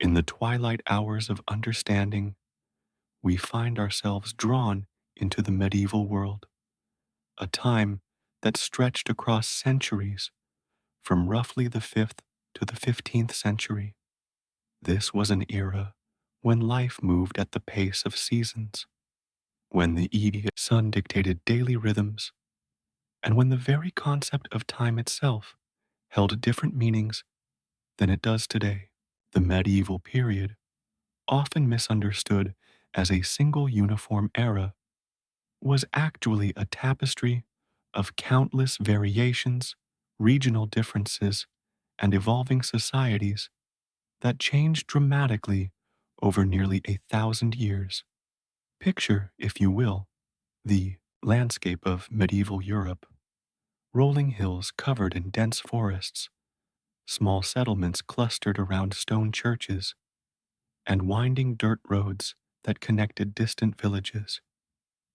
In the twilight hours of understanding, we find ourselves drawn into the medieval world, a time that stretched across centuries from roughly the 5th to the 15th century. This was an era when life moved at the pace of seasons, when the immediate sun dictated daily rhythms, and when the very concept of time itself held different meanings than it does today. The medieval period, often misunderstood as a single uniform era, was actually a tapestry of countless variations, regional differences, and evolving societies that changed dramatically over nearly 1,000 years. Picture, if you will, the landscape of medieval Europe: rolling hills covered in dense forests, small settlements clustered around stone churches, and winding dirt roads that connected distant villages.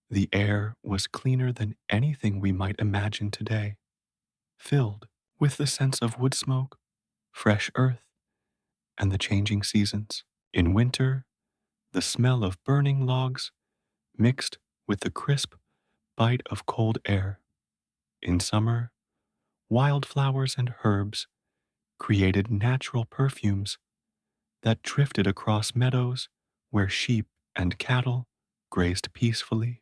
The air was cleaner than anything we might imagine today, filled with the sense of wood smoke, fresh earth, and the changing seasons. In winter, the smell of burning logs mixed with the crisp bite of cold air. In summer, wildflowers and herbs created natural perfumes that drifted across meadows where sheep and cattle grazed peacefully.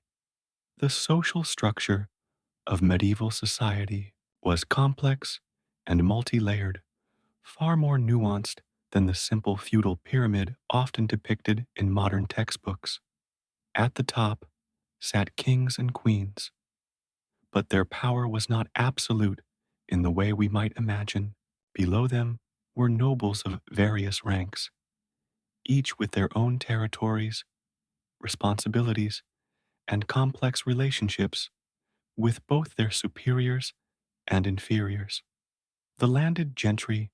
The social structure of medieval society was complex and multi-layered, far more nuanced than the simple feudal pyramid often depicted in modern textbooks. At the top sat kings and queens, but their power was not absolute in the way we might imagine. Below them were nobles of various ranks, each with their own territories, responsibilities, and complex relationships with both their superiors and inferiors. The landed gentry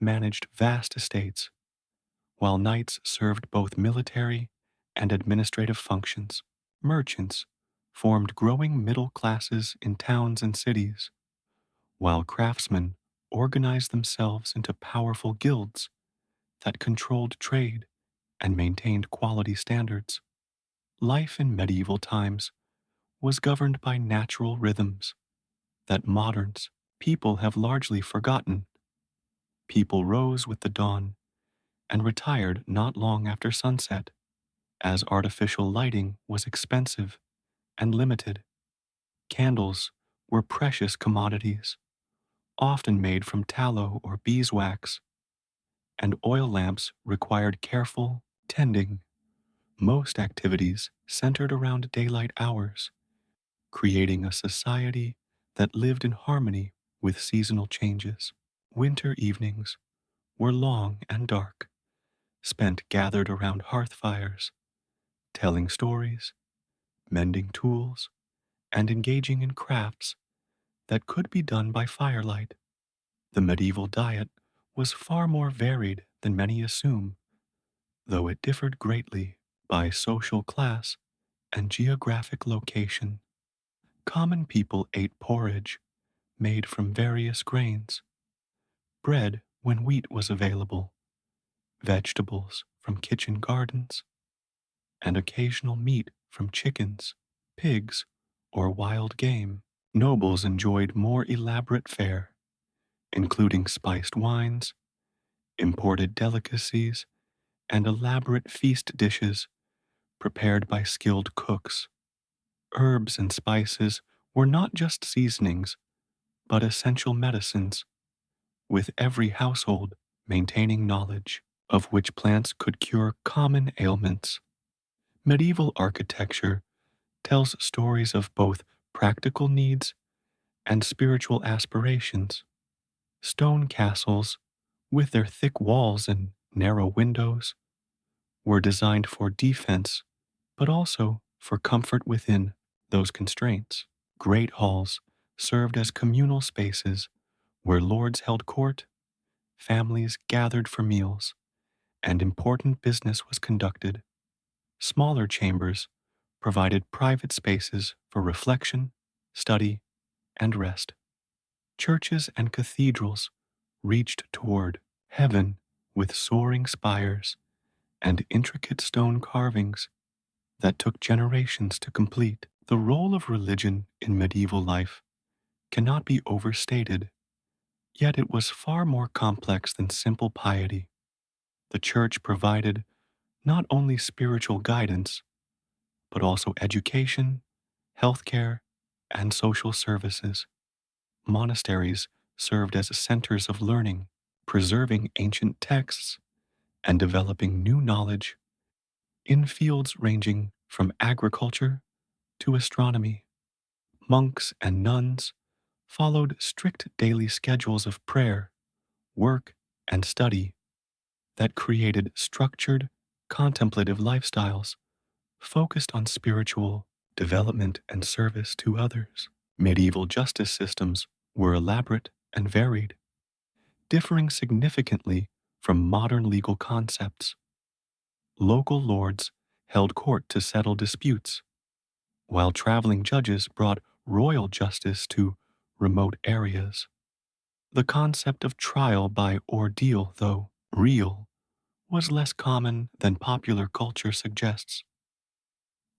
managed vast estates, while knights served both military and administrative functions. Merchants formed growing middle classes in towns and cities, while craftsmen organized themselves into powerful guilds that controlled trade and maintained quality standards. Life in medieval times was governed by natural rhythms that moderns people have largely forgotten. People rose with the dawn and retired not long after sunset, as artificial lighting was expensive and limited. Candles were precious commodities, often made from tallow or beeswax, and oil lamps required careful tending. Most activities centered around daylight hours, creating a society that lived in harmony with seasonal changes. Winter evenings were long and dark, spent gathered around hearth fires, telling stories, mending tools, and engaging in crafts that could be done by firelight. The medieval diet was far more varied than many assume, though it differed greatly by social class and geographic location. Common people ate porridge made from various grains, bread when wheat was available, vegetables from kitchen gardens, and occasional meat from chickens, pigs, or wild game. Nobles enjoyed more elaborate fare, including spiced wines, imported delicacies, and elaborate feast dishes prepared by skilled cooks. Herbs and spices were not just seasonings, but essential medicines, with every household maintaining knowledge of which plants could cure common ailments. Medieval architecture tells stories of both practical needs and spiritual aspirations. Stone castles, with their thick walls and narrow windows, were designed for defense, but also for comfort within those constraints. Great halls served as communal spaces where lords held court, families gathered for meals, and important business was conducted. Smaller chambers provided private spaces for reflection, study, and rest. Churches and cathedrals reached toward heaven with soaring spires and intricate stone carvings that took generations to complete. The role of religion in medieval life cannot be overstated, yet it was far more complex than simple piety. The Church provided not only spiritual guidance, but also education, healthcare, and social services. Monasteries served as centers of learning, preserving ancient texts and developing new knowledge in fields ranging from agriculture to astronomy. Monks and nuns followed strict daily schedules of prayer, work, and study that created structured, contemplative lifestyles focused on spiritual development and service to others. Medieval justice systems were elaborate and varied, differing significantly from modern legal concepts. Local lords held court to settle disputes, while traveling judges brought royal justice to remote areas. The concept of trial by ordeal, though real, was less common than popular culture suggests,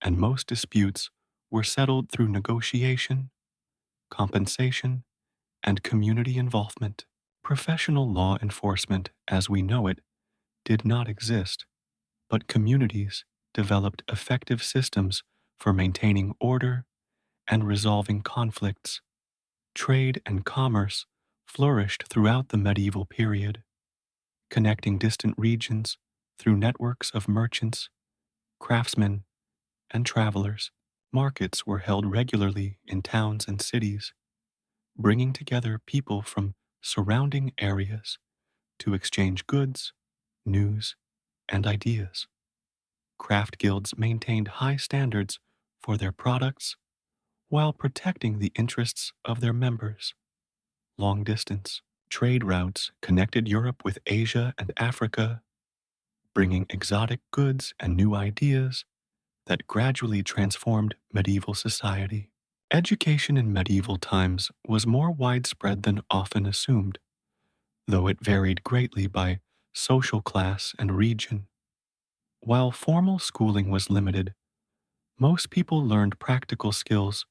and most disputes were settled through negotiation, compensation, and community involvement. Professional law enforcement, as we know it, did not exist, but communities developed effective systems for maintaining order and resolving conflicts. Trade and commerce flourished throughout the medieval period, connecting distant regions through networks of merchants, craftsmen, and travelers. Markets were held regularly in towns and cities, bringing together people from surrounding areas to exchange goods, news, and ideas. Craft guilds maintained high standards for their products while protecting the interests of their members. Long distance trade routes connected Europe with Asia and Africa, bringing exotic goods and new ideas that gradually transformed medieval society. Education in medieval times was more widespread than often assumed, though it varied greatly by social class and region. While formal schooling was limited, most people learned practical skills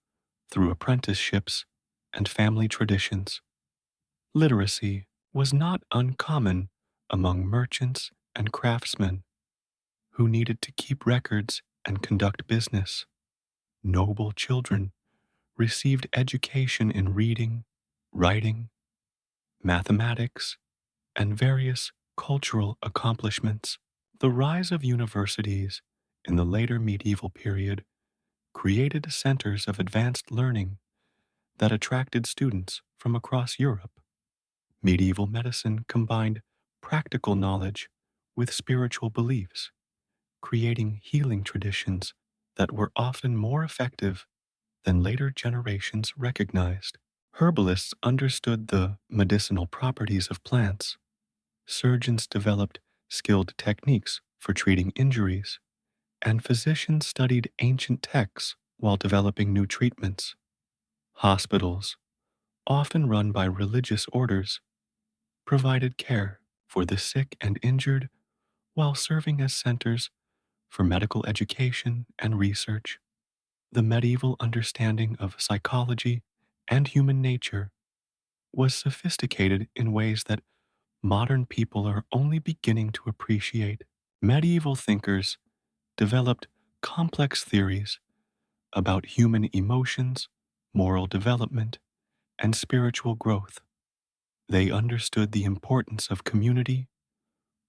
through apprenticeships and family traditions. Literacy was not uncommon among merchants and craftsmen who needed to keep records and conduct business. Noble children received education in reading, writing, mathematics, and various cultural accomplishments. The rise of universities in the later medieval period created centers of advanced learning that attracted students from across Europe. Medieval medicine combined practical knowledge with spiritual beliefs, creating healing traditions that were often more effective than later generations recognized. Herbalists understood the medicinal properties of plants. Surgeons developed skilled techniques for treating injuries, and physicians studied ancient texts while developing new treatments. Hospitals, often run by religious orders, provided care for the sick and injured while serving as centers for medical education and research. The medieval understanding of psychology and human nature was sophisticated in ways that modern people are only beginning to appreciate. Medieval thinkers developed complex theories about human emotions, moral development, and spiritual growth. They understood the importance of community,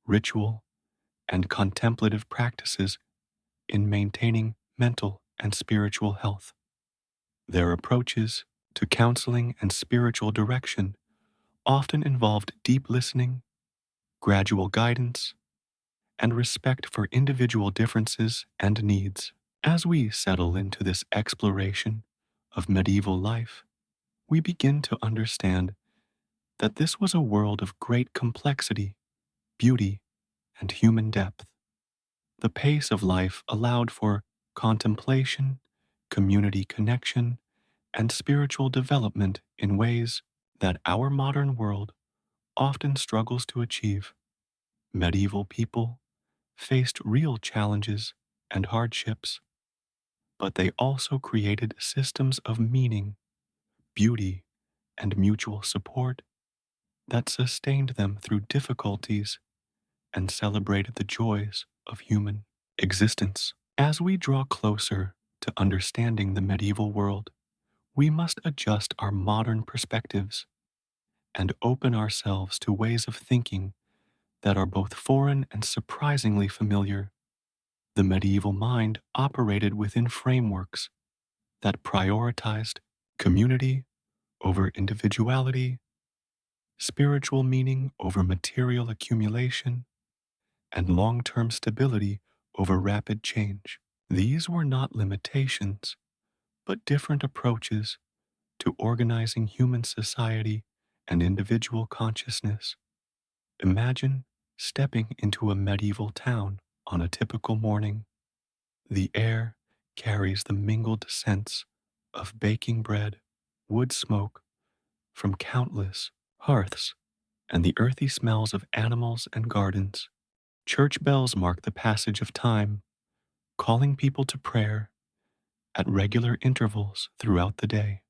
ritual, and contemplative practices in maintaining mental and spiritual health. Their approaches to counseling and spiritual direction often involved deep listening, gradual guidance, and respect for individual differences and needs. As we settle into this exploration of medieval life, we begin to understand that this was a world of great complexity, beauty, and human depth. The pace of life allowed for contemplation, community connection, and spiritual development in ways that our modern world often struggles to achieve. Medieval people faced real challenges and hardships, but they also created systems of meaning, beauty, and mutual support that sustained them through difficulties and celebrated the joys of human existence. As we draw closer to understanding the medieval world, we must adjust our modern perspectives and open ourselves to ways of thinking that are both foreign and surprisingly familiar. The medieval mind operated within frameworks that prioritized community over individuality, spiritual meaning over material accumulation, and long term stability over rapid change. These were not limitations, but different approaches to organizing human society and individual consciousness. Imagine stepping into a medieval town on a typical morning. The air carries the mingled scents of baking bread, wood smoke from countless hearths, and the earthy smells of animals and gardens. Church bells mark the passage of time, calling people to prayer at regular intervals throughout the day.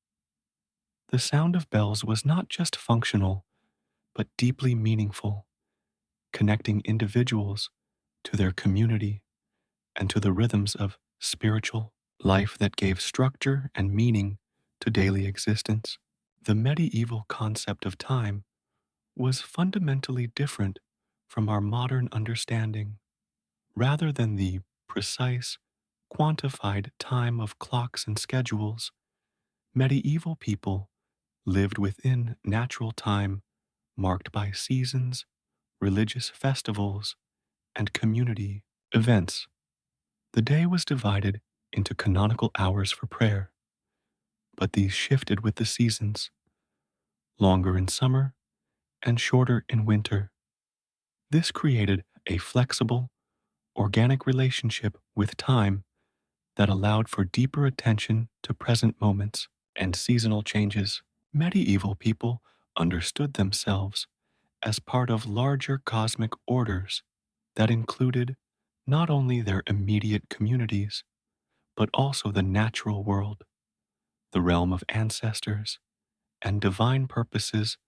The sound of bells was not just functional, but deeply meaningful, connecting individuals to their community and to the rhythms of spiritual life that gave structure and meaning to daily existence. The medieval concept of time was fundamentally different from our modern understanding. Rather than the precise, quantified time of clocks and schedules, medieval people lived within natural time marked by seasons, religious festivals, and community events. The day was divided into canonical hours for prayer, but these shifted with the seasons, longer in summer and shorter in winter. This created a flexible, organic relationship with time that allowed for deeper attention to present moments and seasonal changes. Medieval people understood themselves as part of larger cosmic orders that included not only their immediate communities, but also the natural world, the realm of ancestors, and divine purposes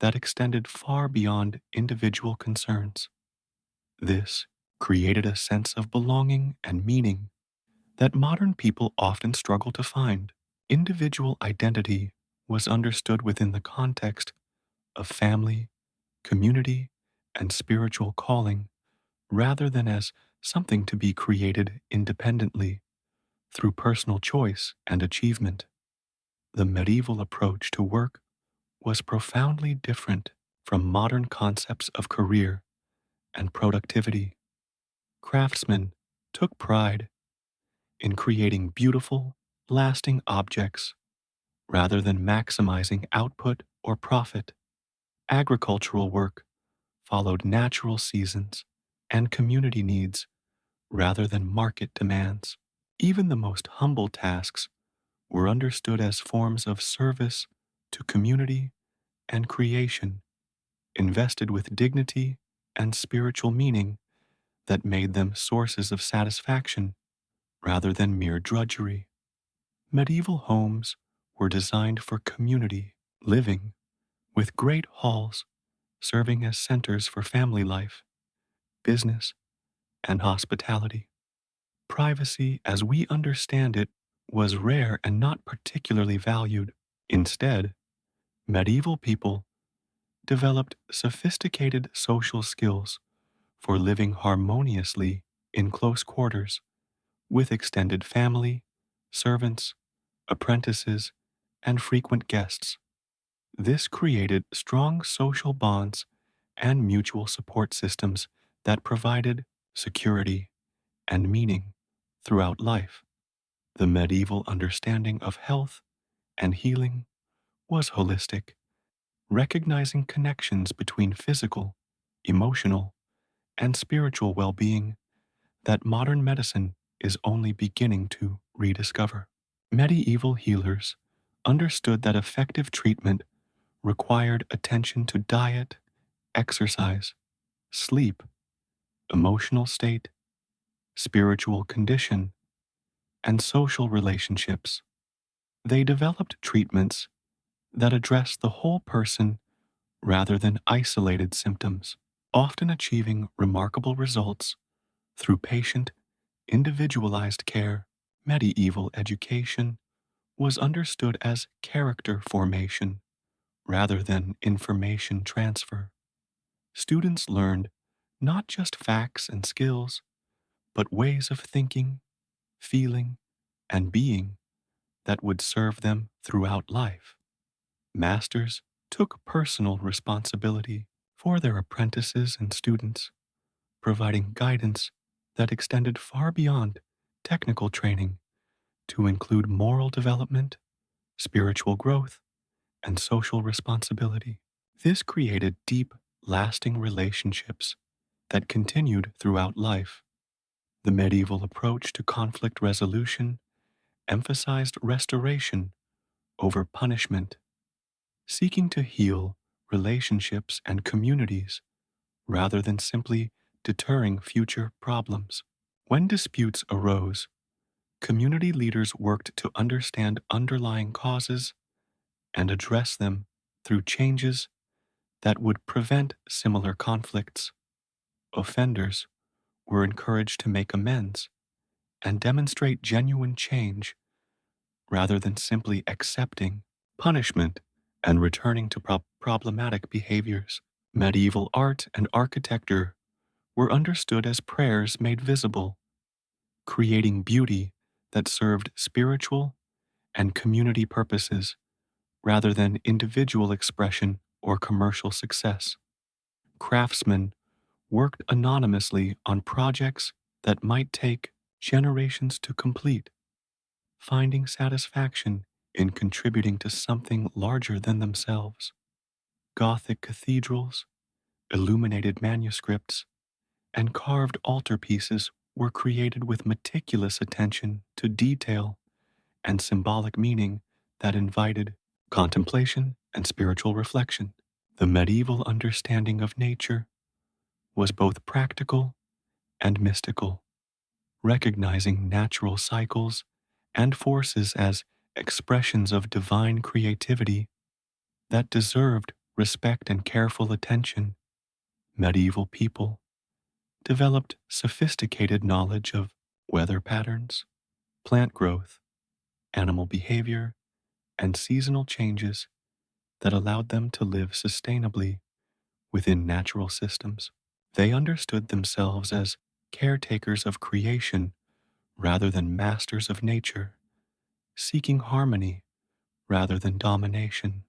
that extended far beyond individual concerns. This created a sense of belonging and meaning that modern people often struggle to find. Individual identity was understood within the context of family, community, and spiritual calling rather than as something to be created independently through personal choice and achievement. The medieval approach to work was profoundly different from modern concepts of career and productivity. Craftsmen took pride in creating beautiful, lasting objects rather than maximizing output or profit. Agricultural work followed natural seasons and community needs rather than market demands. Even the most humble tasks were understood as forms of service to community and creation, invested with dignity and spiritual meaning that made them sources of satisfaction rather than mere drudgery. Medieval homes were designed for community living, with great halls serving as centers for family life, business, and hospitality. Privacy, as we understand it, was rare and not particularly valued. Instead, medieval people developed sophisticated social skills for living harmoniously in close quarters with extended family, servants, apprentices, and frequent guests. This created strong social bonds and mutual support systems that provided security and meaning throughout life. The medieval understanding of health and healing was holistic, recognizing connections between physical, emotional, and spiritual well being that modern medicine is only beginning to rediscover. Medieval healers understood that effective treatment required attention to diet, exercise, sleep, emotional state, spiritual condition, and social relationships. They developed treatments that address the whole person rather than isolated symptoms, often achieving remarkable results through patient, individualized care. Medieval education was understood as character formation rather than information transfer. Students learned not just facts and skills, but ways of thinking, feeling, and being that would serve them throughout life. Masters took personal responsibility for their apprentices and students, providing guidance that extended far beyond technical training to include moral development, spiritual growth, and social responsibility. This created deep, lasting relationships that continued throughout life. The medieval approach to conflict resolution emphasized restoration over punishment, seeking to heal relationships and communities rather than simply deterring future problems. When disputes arose, community leaders worked to understand underlying causes and address them through changes that would prevent similar conflicts. Offenders were encouraged to make amends and demonstrate genuine change rather than simply accepting punishment and returning to problematic behaviors. Medieval art and architecture were understood as prayers made visible, creating beauty that served spiritual and community purposes rather than individual expression or commercial success. Craftsmen worked anonymously on projects that might take generations to complete, finding satisfaction in contributing to something larger than themselves. Gothic cathedrals, illuminated manuscripts, and carved altarpieces were created with meticulous attention to detail and symbolic meaning that invited contemplation and spiritual reflection. The medieval understanding of nature was both practical and mystical, recognizing natural cycles and forces as expressions of divine creativity that deserved respect and careful attention. Medieval people developed sophisticated knowledge of weather patterns, plant growth, animal behavior, and seasonal changes that allowed them to live sustainably within natural systems. They understood themselves as caretakers of creation rather than masters of nature, seeking harmony rather than domination.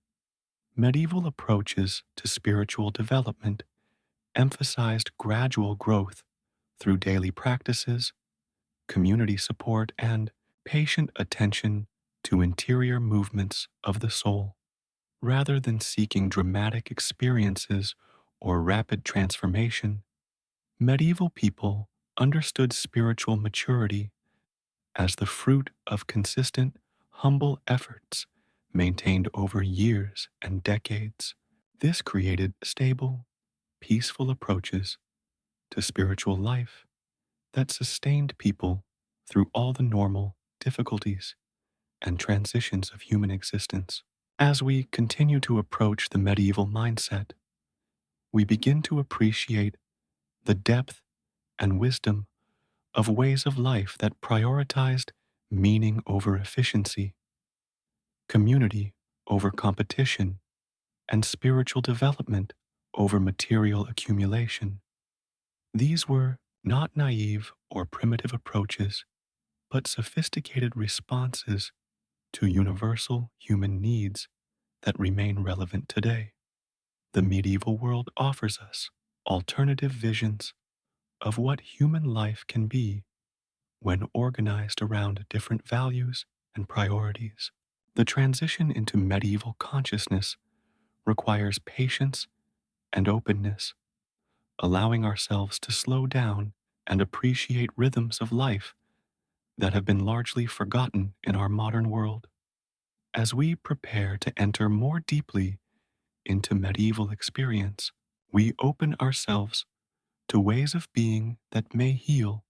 Medieval approaches to spiritual development emphasized gradual growth through daily practices, community support, and patient attention to interior movements of the soul. Rather than seeking dramatic experiences or rapid transformation, medieval people understood spiritual maturity as the fruit of consistent, humble efforts maintained over years and decades. This created stable, peaceful approaches to spiritual life that sustained people through all the normal difficulties and transitions of human existence. As we continue to approach the medieval mindset, we begin to appreciate the depth and wisdom of ways of life that prioritized meaning over efficiency, community over competition, and spiritual development over material accumulation. These were not naive or primitive approaches, but sophisticated responses to universal human needs that remain relevant today. The medieval world offers us alternative visions of what human life can be when organized around different values and priorities. The transition into medieval consciousness requires patience and openness, allowing ourselves to slow down and appreciate rhythms of life that have been largely forgotten in our modern world. As we prepare to enter more deeply into medieval experience, we open ourselves to ways of being that may heal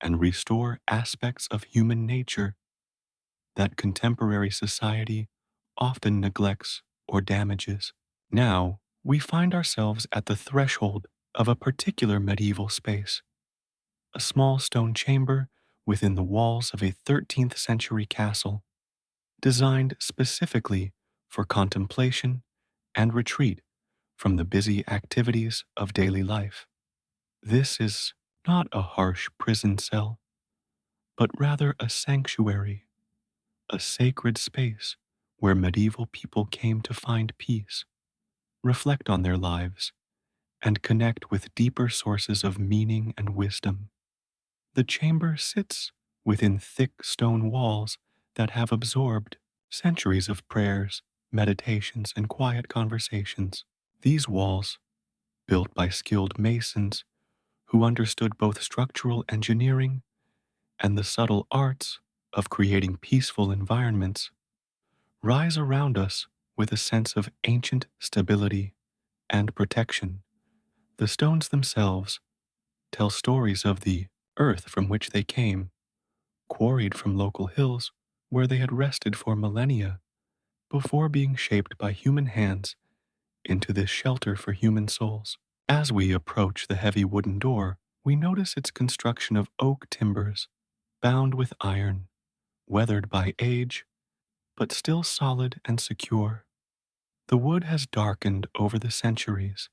and restore aspects of human nature that contemporary society often neglects or damages. Now, we find ourselves at the threshold of a particular medieval space, a small stone chamber within the walls of a 13th century castle, designed specifically for contemplation and retreat from the busy activities of daily life. This is not a harsh prison cell, but rather a sanctuary, a sacred space where medieval people came to find peace, reflect on their lives, and connect with deeper sources of meaning and wisdom. The chamber sits within thick stone walls that have absorbed centuries of prayers, meditations, and quiet conversations. These walls, built by skilled masons who understood both structural engineering and the subtle arts of creating peaceful environments, rise around us with a sense of ancient stability and protection. The stones themselves tell stories of the earth from which they came, quarried from local hills where they had rested for millennia before being shaped by human hands into this shelter for human souls. As we approach the heavy wooden door, we notice its construction of oak timbers, bound with iron, weathered by age, but still solid and secure. The wood has darkened over the centuries,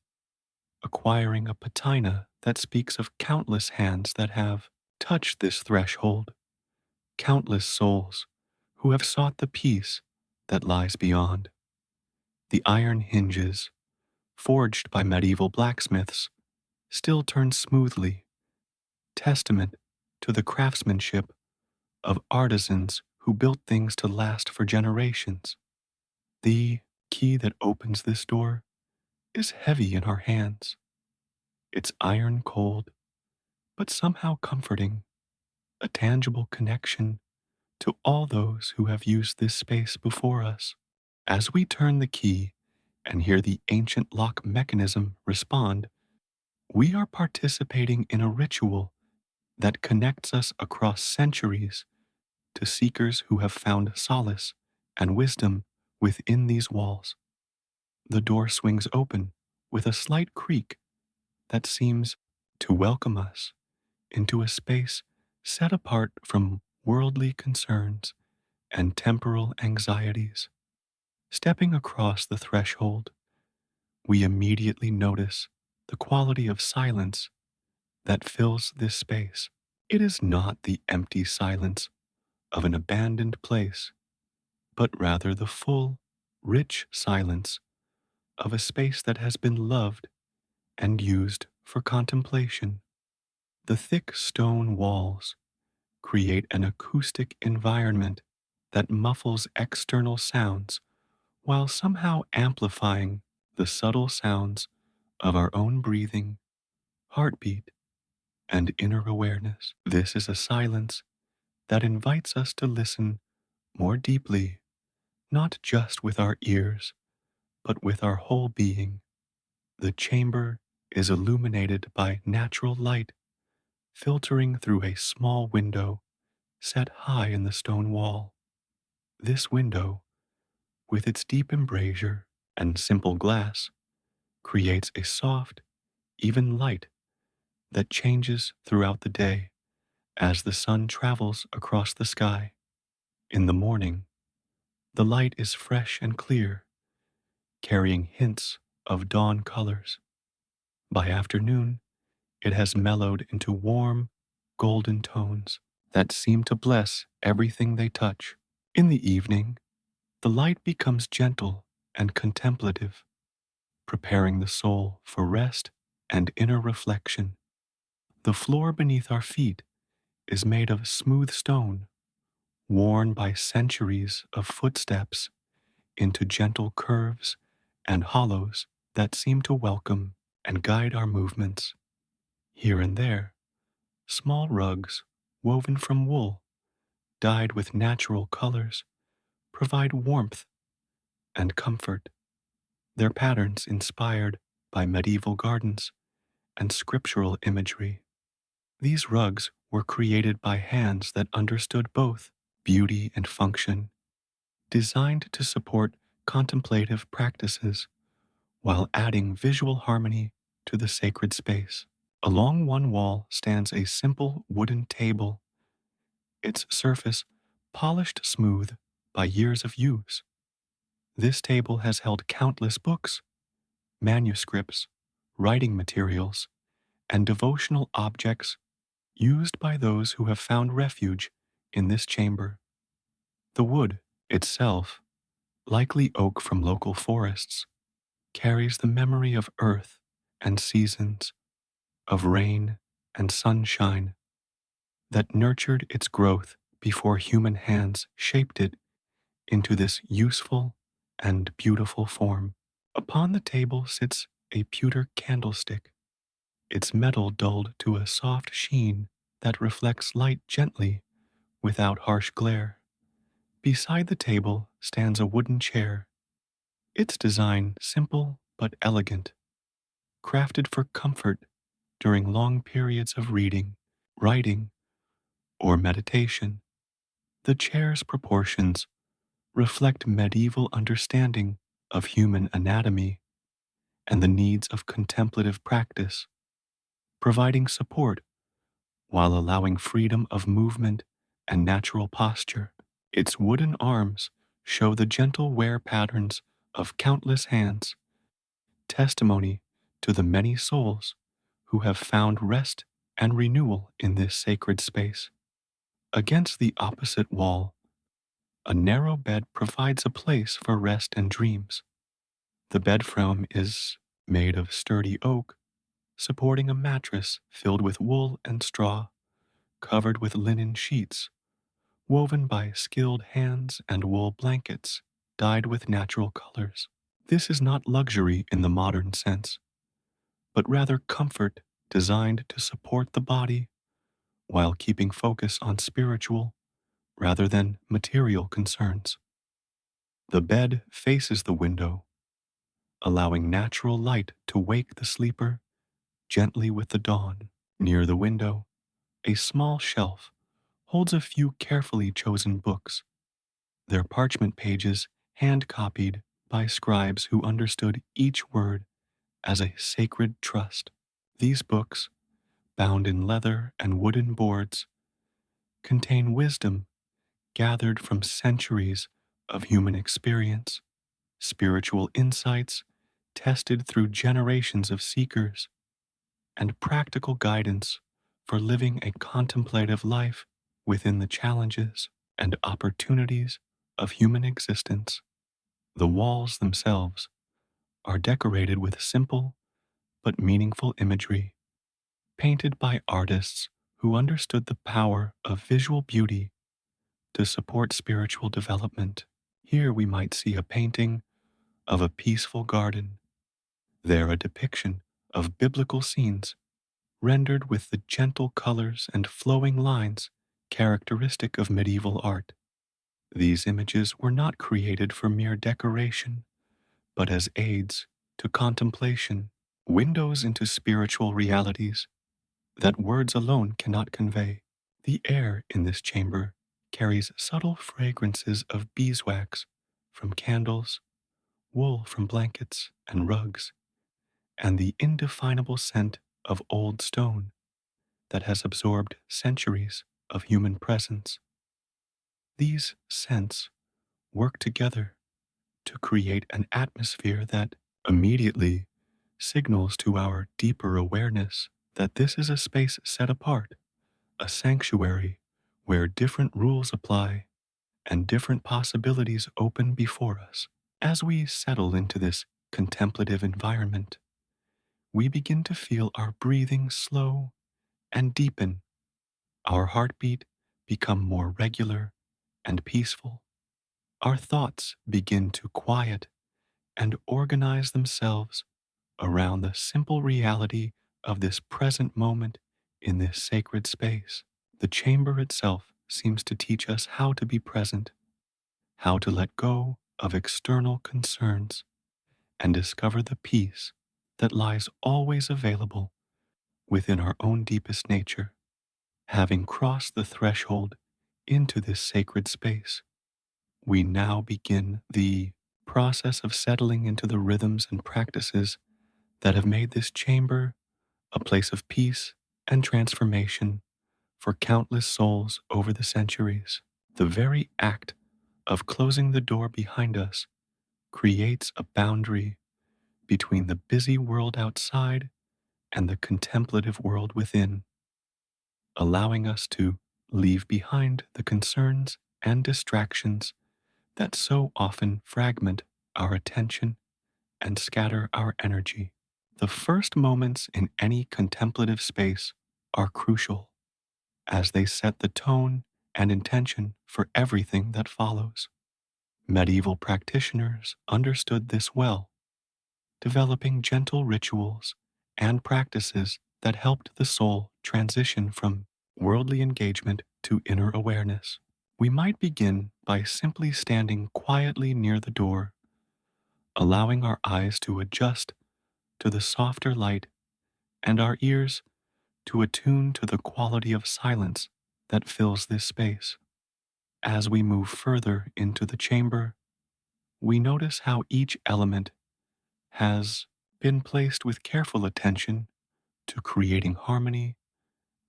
acquiring a patina that speaks of countless hands that have touched this threshold, countless souls who have sought the peace that lies beyond. The iron hinges, forged by medieval blacksmiths, still turn smoothly, testament to the craftsmanship of artisans who built things to last for generations. The key that opens this door is heavy in our hands. It's iron cold, but somehow comforting, a tangible connection to all those who have used this space before us. As we turn the key and hear the ancient lock mechanism respond, we are participating in a ritual that connects us across centuries to seekers who have found solace and wisdom within these walls. The door swings open with a slight creak that seems to welcome us into a space set apart from worldly concerns and temporal anxieties. Stepping across the threshold, we immediately notice the quality of silence that fills this space. It is not the empty silence of an abandoned place, but rather the full, rich silence of a space that has been loved and used for contemplation. The thick stone walls create an acoustic environment that muffles external sounds while somehow amplifying the subtle sounds of our own breathing, heartbeat, and inner awareness. This is a silence that invites us to listen more deeply, not just with our ears, but with our whole being. The chamber is illuminated by natural light filtering through a small window set high in the stone wall. This window, with its deep embrasure and simple glass, creates a soft, even light that changes throughout the day as the sun travels across the sky. In the morning, the light is fresh and clear, carrying hints of dawn colors. By afternoon, it has mellowed into warm, golden tones that seem to bless everything they touch. In the evening, the light becomes gentle and contemplative, preparing the soul for rest and inner reflection. The floor beneath our feet is made of smooth stone, worn by centuries of footsteps into gentle curves and hollows that seem to welcome and guide our movements. Here and there, small rugs woven from wool, dyed with natural colors, provide warmth and comfort, their patterns inspired by medieval gardens and scriptural imagery. These rugs were created by hands that understood both beauty and function, designed to support contemplative practices while adding visual harmony to the sacred space. Along one wall stands a simple wooden table, its surface polished smooth by years of use. This table has held countless books, manuscripts, writing materials, and devotional objects used by those who have found refuge in this chamber. The wood itself, likely oak from local forests, carries the memory of earth and seasons, of rain and sunshine that nurtured its growth before human hands shaped it into this useful and beautiful form. Upon the table sits a pewter candlestick, its metal dulled to a soft sheen that reflects light gently without harsh glare. Beside the table stands a wooden chair, its design simple but elegant, crafted for comfort during long periods of reading, writing, or meditation. The chair's proportions reflect medieval understanding of human anatomy and the needs of contemplative practice, providing support while allowing freedom of movement and natural posture. Its wooden arms show the gentle wear patterns of countless hands, testimony to the many souls who have found rest and renewal in this sacred space. Against the opposite wall, a narrow bed provides a place for rest and dreams. The bed frame is made of sturdy oak, supporting a mattress filled with wool and straw, covered with linen sheets, woven by skilled hands, and wool blankets dyed with natural colors. This is not luxury in the modern sense, but rather comfort designed to support the body while keeping focus on spiritual rather than material concerns. The bed faces the window, allowing natural light to wake the sleeper gently with the dawn. Near the window, a small shelf holds a few carefully chosen books, their parchment pages hand copied by scribes who understood each word as a sacred trust. These books, bound in leather and wooden boards, contain wisdom gathered from centuries of human experience, spiritual insights tested through generations of seekers, and practical guidance for living a contemplative life within the challenges and opportunities of human existence. The walls themselves are decorated with simple but meaningful imagery, painted by artists who understood the power of visual beauty to support spiritual development. Here we might see a painting of a peaceful garden, there a depiction of biblical scenes rendered with the gentle colors and flowing lines characteristic of medieval art. These images were not created for mere decoration, but as aids to contemplation, windows into spiritual realities that words alone cannot convey. The air in this chamber carries subtle fragrances of beeswax from candles, wool from blankets and rugs, and the indefinable scent of old stone that has absorbed centuries of human presence. These scents work together to create an atmosphere that immediately signals to our deeper awareness that this is a space set apart, a sanctuary where different rules apply and different possibilities open before us. As we settle into this contemplative environment, we begin to feel our breathing slow and deepen, our heartbeat become more regular and peaceful. Our thoughts begin to quiet and organize themselves around the simple reality of this present moment in this sacred space. The chamber itself seems to teach us how to be present, how to let go of external concerns, and discover the peace that lies always available within our own deepest nature. Having crossed the threshold into this sacred space, we now begin the process of settling into the rhythms and practices that have made this chamber a place of peace and transformation for countless souls over the centuries. The very act of closing the door behind us creates a boundary between the busy world outside and the contemplative world within, allowing us to leave behind the concerns and distractions that so often fragment our attention and scatter our energy. The first moments in any contemplative space are crucial as they set the tone and intention for everything that follows. Medieval practitioners understood this well, developing gentle rituals and practices that helped the soul transition from worldly engagement to inner awareness. We might begin by simply standing quietly near the door, allowing our eyes to adjust to the softer light and our ears to attune to the quality of silence that fills this space. As we move further into the chamber, we notice how each element has been placed with careful attention to creating harmony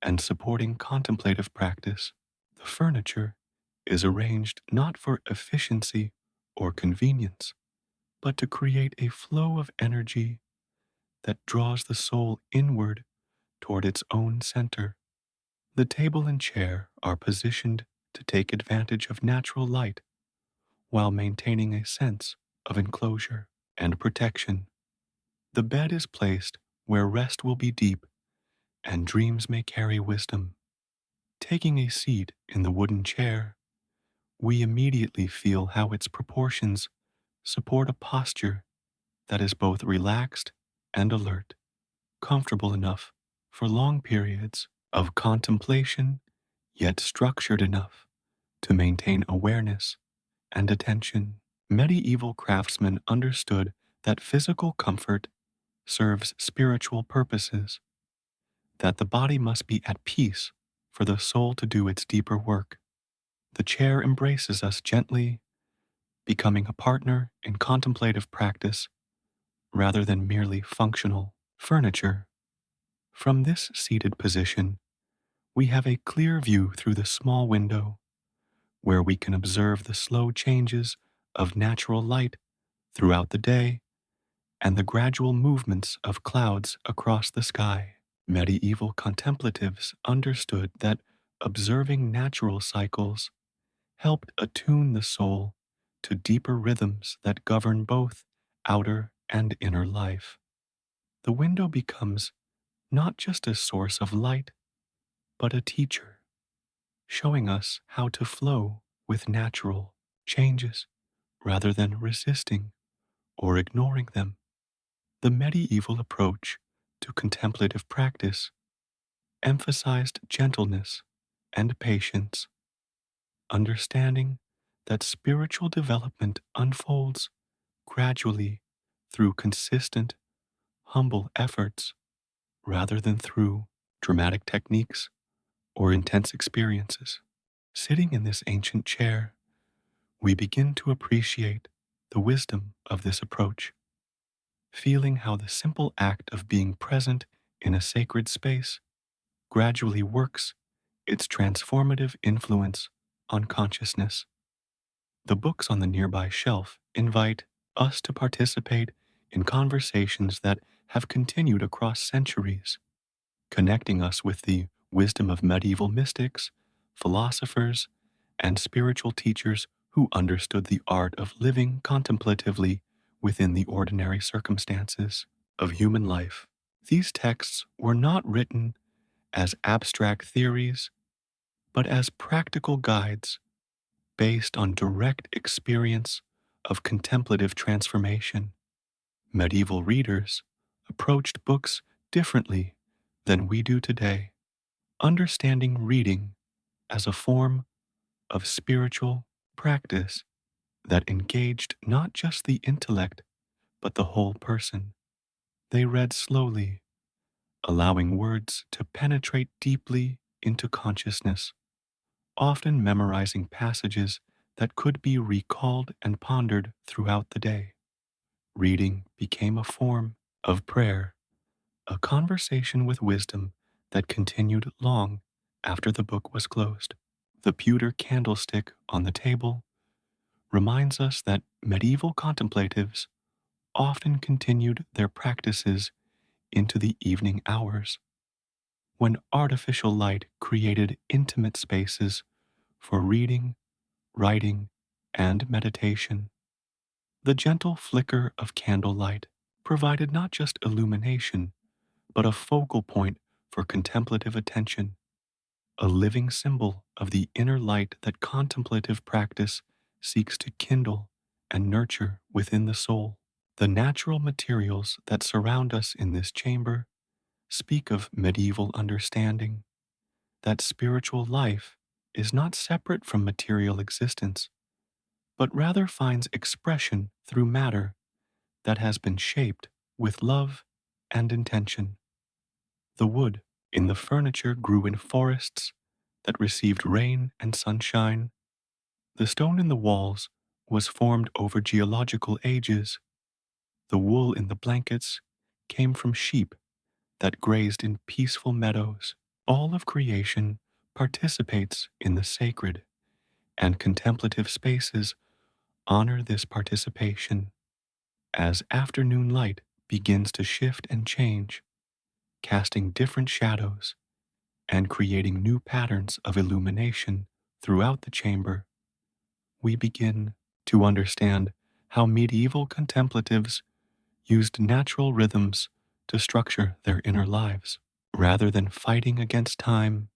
and supporting contemplative practice. The furniture is arranged not for efficiency or convenience, but to create a flow of energy that draws the soul inward toward its own center. The table and chair are positioned to take advantage of natural light while maintaining a sense of enclosure and protection. The bed is placed where rest will be deep and dreams may carry wisdom. Taking a seat in the wooden chair, we immediately feel how its proportions support a posture that is both relaxed and alert, comfortable enough for long periods of contemplation, yet structured enough to maintain awareness and attention. Medieval craftsmen understood that physical comfort serves spiritual purposes, that the body must be at peace for the soul to do its deeper work. The chair embraces us gently, becoming a partner in contemplative practice rather than merely functional furniture. From this seated position, we have a clear view through the small window where we can observe the slow changes of natural light throughout the day and the gradual movements of clouds across the sky. Medieval contemplatives understood that observing natural cycles helped attune the soul to deeper rhythms that govern both outer and inner life. The window becomes not just a source of light, but a teacher, showing us how to flow with natural changes rather than resisting or ignoring them. The medieval approach to contemplative practice emphasized gentleness and patience, understanding that spiritual development unfolds gradually through consistent, humble efforts rather than through dramatic techniques or intense experiences. Sitting in this ancient chair, we begin to appreciate the wisdom of this approach, feeling how the simple act of being present in a sacred space gradually works its transformative influence on consciousness. The books on the nearby shelf invite us to participate in conversations that have continued across centuries, connecting us with the wisdom of medieval mystics, philosophers, and spiritual teachers who understood the art of living contemplatively within the ordinary circumstances of human life. These texts were not written as abstract theories, but as practical guides based on direct experience of contemplative transformation. Medieval readers approached books differently than we do today, understanding reading as a form of spiritual practice that engaged not just the intellect, but the whole person. They read slowly, allowing words to penetrate deeply into consciousness, often memorizing passages that could be recalled and pondered throughout the day. Reading became a form of prayer, a conversation with wisdom that continued long after the book was closed. The pewter candlestick on the table reminds us that medieval contemplatives often continued their practices into the evening hours, when artificial light created intimate spaces for reading, writing, and meditation. The gentle flicker of candlelight provided not just illumination, but a focal point for contemplative attention, a living symbol of the inner light that contemplative practice seeks to kindle and nurture within the soul. The natural materials that surround us in this chamber speak of medieval understanding that spiritual life is not separate from material existence, but rather finds expression through matter that has been shaped with love and intention. The wood in the furniture grew in forests that received rain and sunshine. The stone in the walls was formed over geological ages. The wool in the blankets came from sheep that grazed in peaceful meadows. All of creation participates in the sacred, and contemplative spaces honor this participation. As afternoon light begins to shift and change, casting different shadows and creating new patterns of illumination throughout the chamber, we begin to understand how medieval contemplatives used natural rhythms to structure their inner lives. Rather than fighting against time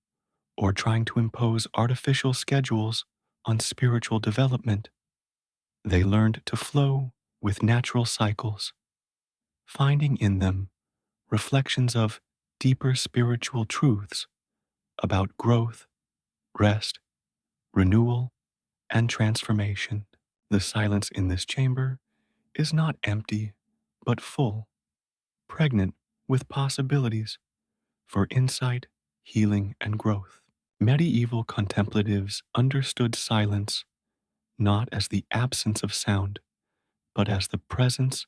or trying to impose artificial schedules on spiritual development, they learned to flow with natural cycles, finding in them reflections of deeper spiritual truths about growth, rest, renewal, and transformation. The silence in this chamber is not empty, but full, pregnant with possibilities for insight, healing, and growth. Medieval contemplatives understood silence not as the absence of sound, but as the presence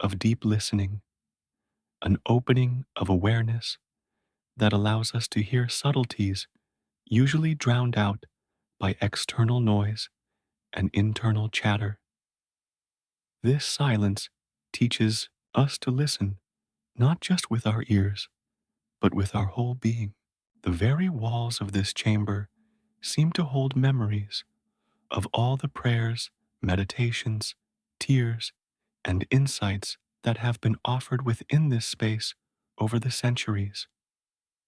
of deep listening, an opening of awareness that allows us to hear subtleties usually drowned out by external noise and internal chatter. This silence teaches us to listen not just with our ears, but with our whole being. The very walls of this chamber seem to hold memories of all the prayers, meditations, tears, and insights that have been offered within this space over the centuries.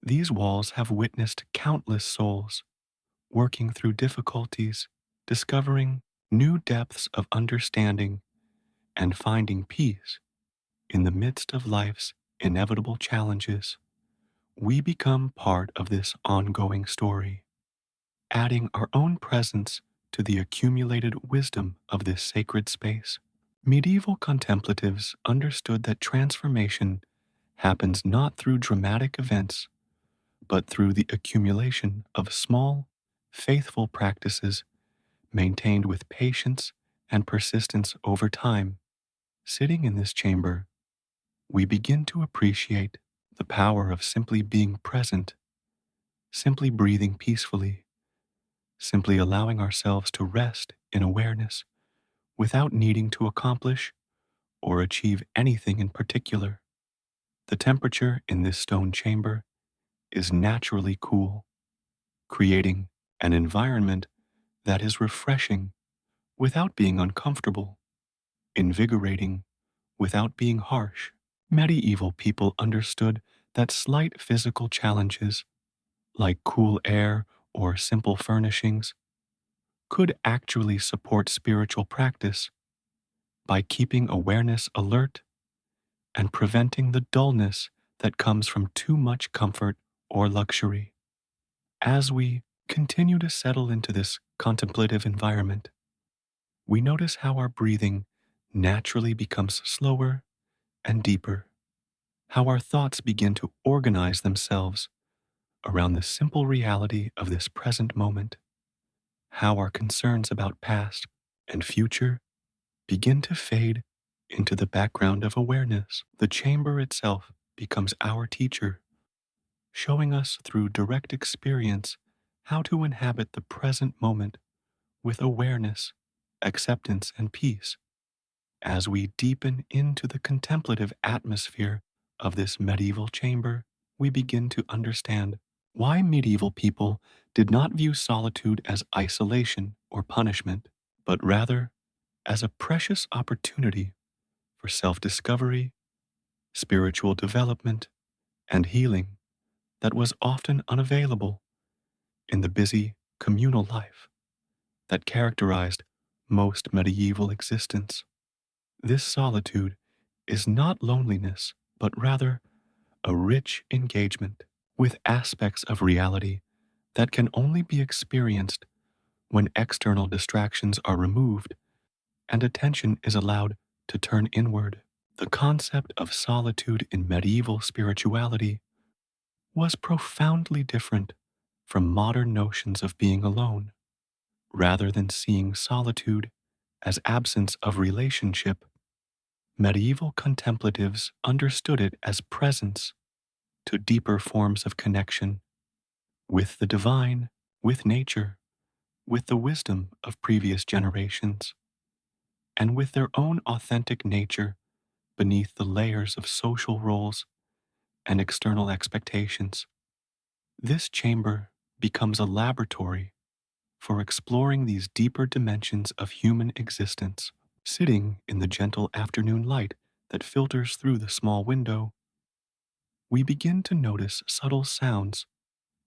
These walls have witnessed countless souls working through difficulties, discovering new depths of understanding, and finding peace in the midst of life's inevitable challenges. We become part of this ongoing story, adding our own presence to the accumulated wisdom of this sacred space. Medieval contemplatives understood that transformation happens not through dramatic events, but through the accumulation of small, faithful practices maintained with patience and persistence over time. Sitting in this chamber, we begin to appreciate the power of simply being present, simply breathing peacefully, simply allowing ourselves to rest in awareness without needing to accomplish or achieve anything in particular. The temperature in this stone chamber is naturally cool, creating an environment that is refreshing without being uncomfortable, invigorating without being harsh. Medieval people understood that slight physical challenges, like cool air or simple furnishings, could actually support spiritual practice by keeping awareness alert and preventing the dullness that comes from too much comfort or luxury. As we continue to settle into this contemplative environment, we notice how our breathing naturally becomes slower and deeper, how our thoughts begin to organize themselves around the simple reality of this present moment, how our concerns about past and future begin to fade into the background of awareness. The chamber itself becomes our teacher, showing us through direct experience how to inhabit the present moment with awareness, acceptance, and peace. As we deepen into the contemplative atmosphere of this medieval chamber, we begin to understand why medieval people did not view solitude as isolation or punishment, but rather as a precious opportunity for self discovery, spiritual development, and healing that was often unavailable in the busy communal life that characterized most medieval existence. This solitude is not loneliness, but rather a rich engagement with aspects of reality that can only be experienced when external distractions are removed and attention is allowed to turn inward. The concept of solitude in medieval spirituality was profoundly different from modern notions of being alone. Rather than seeing solitude as absence of relationship, medieval contemplatives understood it as presence to deeper forms of connection with the divine, with nature, with the wisdom of previous generations, and with their own authentic nature beneath the layers of social roles and external expectations. This chamber becomes a laboratory for exploring these deeper dimensions of human existence. Sitting in the gentle afternoon light that filters through the small window, we begin to notice subtle sounds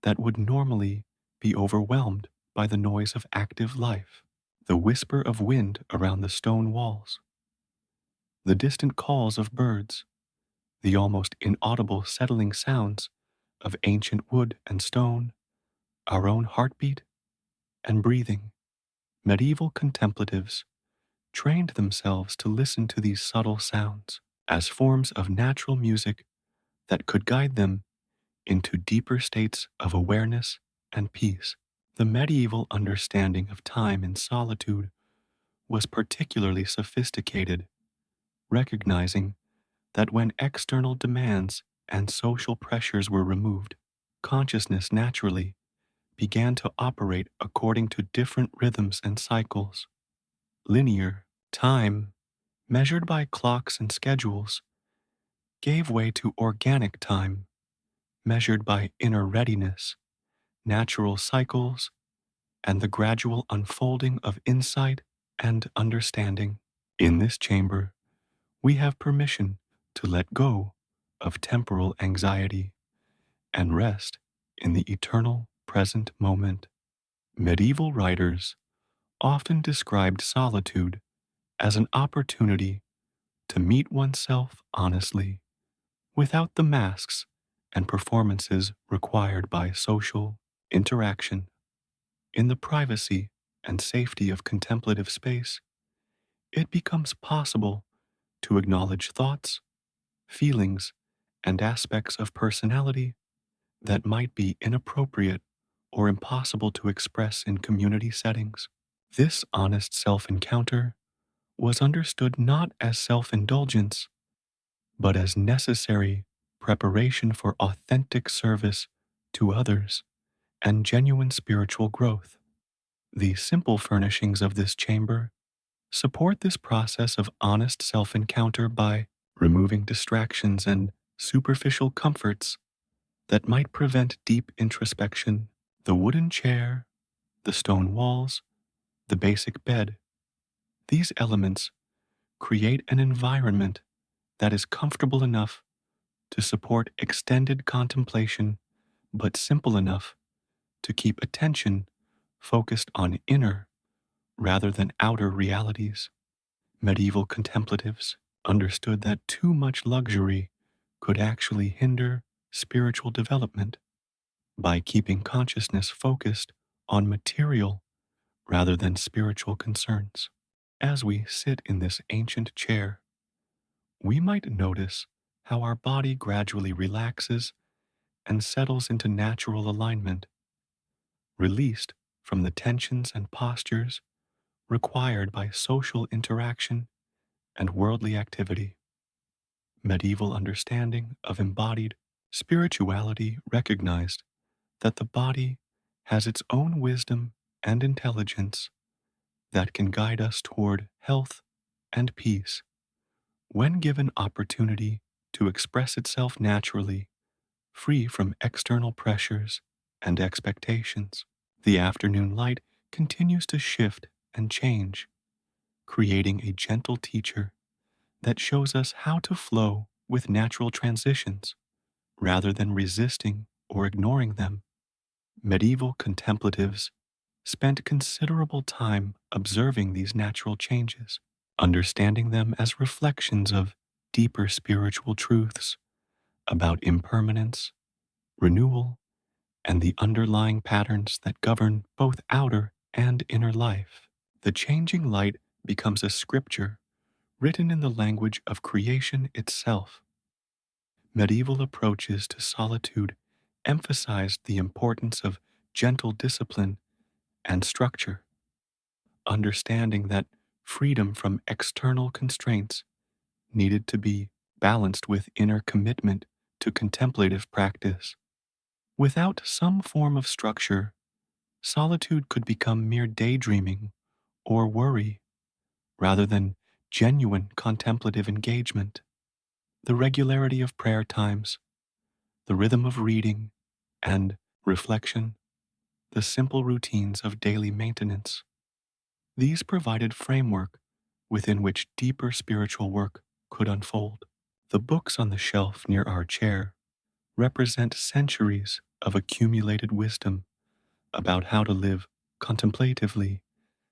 that would normally be overwhelmed by the noise of active life. The whisper of wind around the stone walls, the distant calls of birds, the almost inaudible settling sounds of ancient wood and stone, our own heartbeat and breathing. Medieval contemplatives trained themselves to listen to these subtle sounds as forms of natural music that could guide them into deeper states of awareness and peace. The medieval understanding of time in solitude was particularly sophisticated, recognizing that when external demands and social pressures were removed, consciousness naturally began to operate according to different rhythms and cycles. Linear time, measured by clocks and schedules, gave way to organic time, measured by inner readiness, natural cycles, and the gradual unfolding of insight and understanding. In this chamber, we have permission to let go of temporal anxiety and rest in the eternal present moment. Medieval writers often described solitude as an opportunity to meet oneself honestly, without the masks and performances required by social interaction. In the privacy and safety of contemplative space, it becomes possible to acknowledge thoughts, feelings, and aspects of personality that might be inappropriate or impossible to express in community settings. This honest self encounter was understood not as self indulgence, but as necessary preparation for authentic service to others and genuine spiritual growth. The simple furnishings of this chamber support this process of honest self encounter by removing distractions and superficial comforts that might prevent deep introspection. The wooden chair, the stone walls, the basic bed, these elements create an environment that is comfortable enough to support extended contemplation, but simple enough to keep attention focused on inner rather than outer realities. Medieval contemplatives understood that too much luxury could actually hinder spiritual development by keeping consciousness focused on material rather than spiritual concerns. As we sit in this ancient chair, we might notice how our body gradually relaxes and settles into natural alignment, released from the tensions and postures required by social interaction and worldly activity. Medieval understanding of embodied spirituality recognized that the body has its own wisdom and intelligence that can guide us toward health and peace when given opportunity to express itself naturally, free from external pressures and expectations. The afternoon light continues to shift and change, creating a gentle teacher that shows us how to flow with natural transitions rather than resisting or ignoring them. Medieval contemplatives spent considerable time observing these natural changes, understanding them as reflections of deeper spiritual truths about impermanence, renewal, and the underlying patterns that govern both outer and inner life. The changing light becomes a scripture written in the language of creation itself. Medieval approaches to solitude emphasized the importance of gentle discipline and structure, understanding that freedom from external constraints needed to be balanced with inner commitment to contemplative practice. Without some form of structure, solitude could become mere daydreaming or worry rather than genuine contemplative engagement. The regularity of prayer times, the rhythm of reading and reflection, the simple routines of daily maintenance, these provided framework within which deeper spiritual work could unfold. The books on the shelf near our chair represent centuries of accumulated wisdom about how to live contemplatively,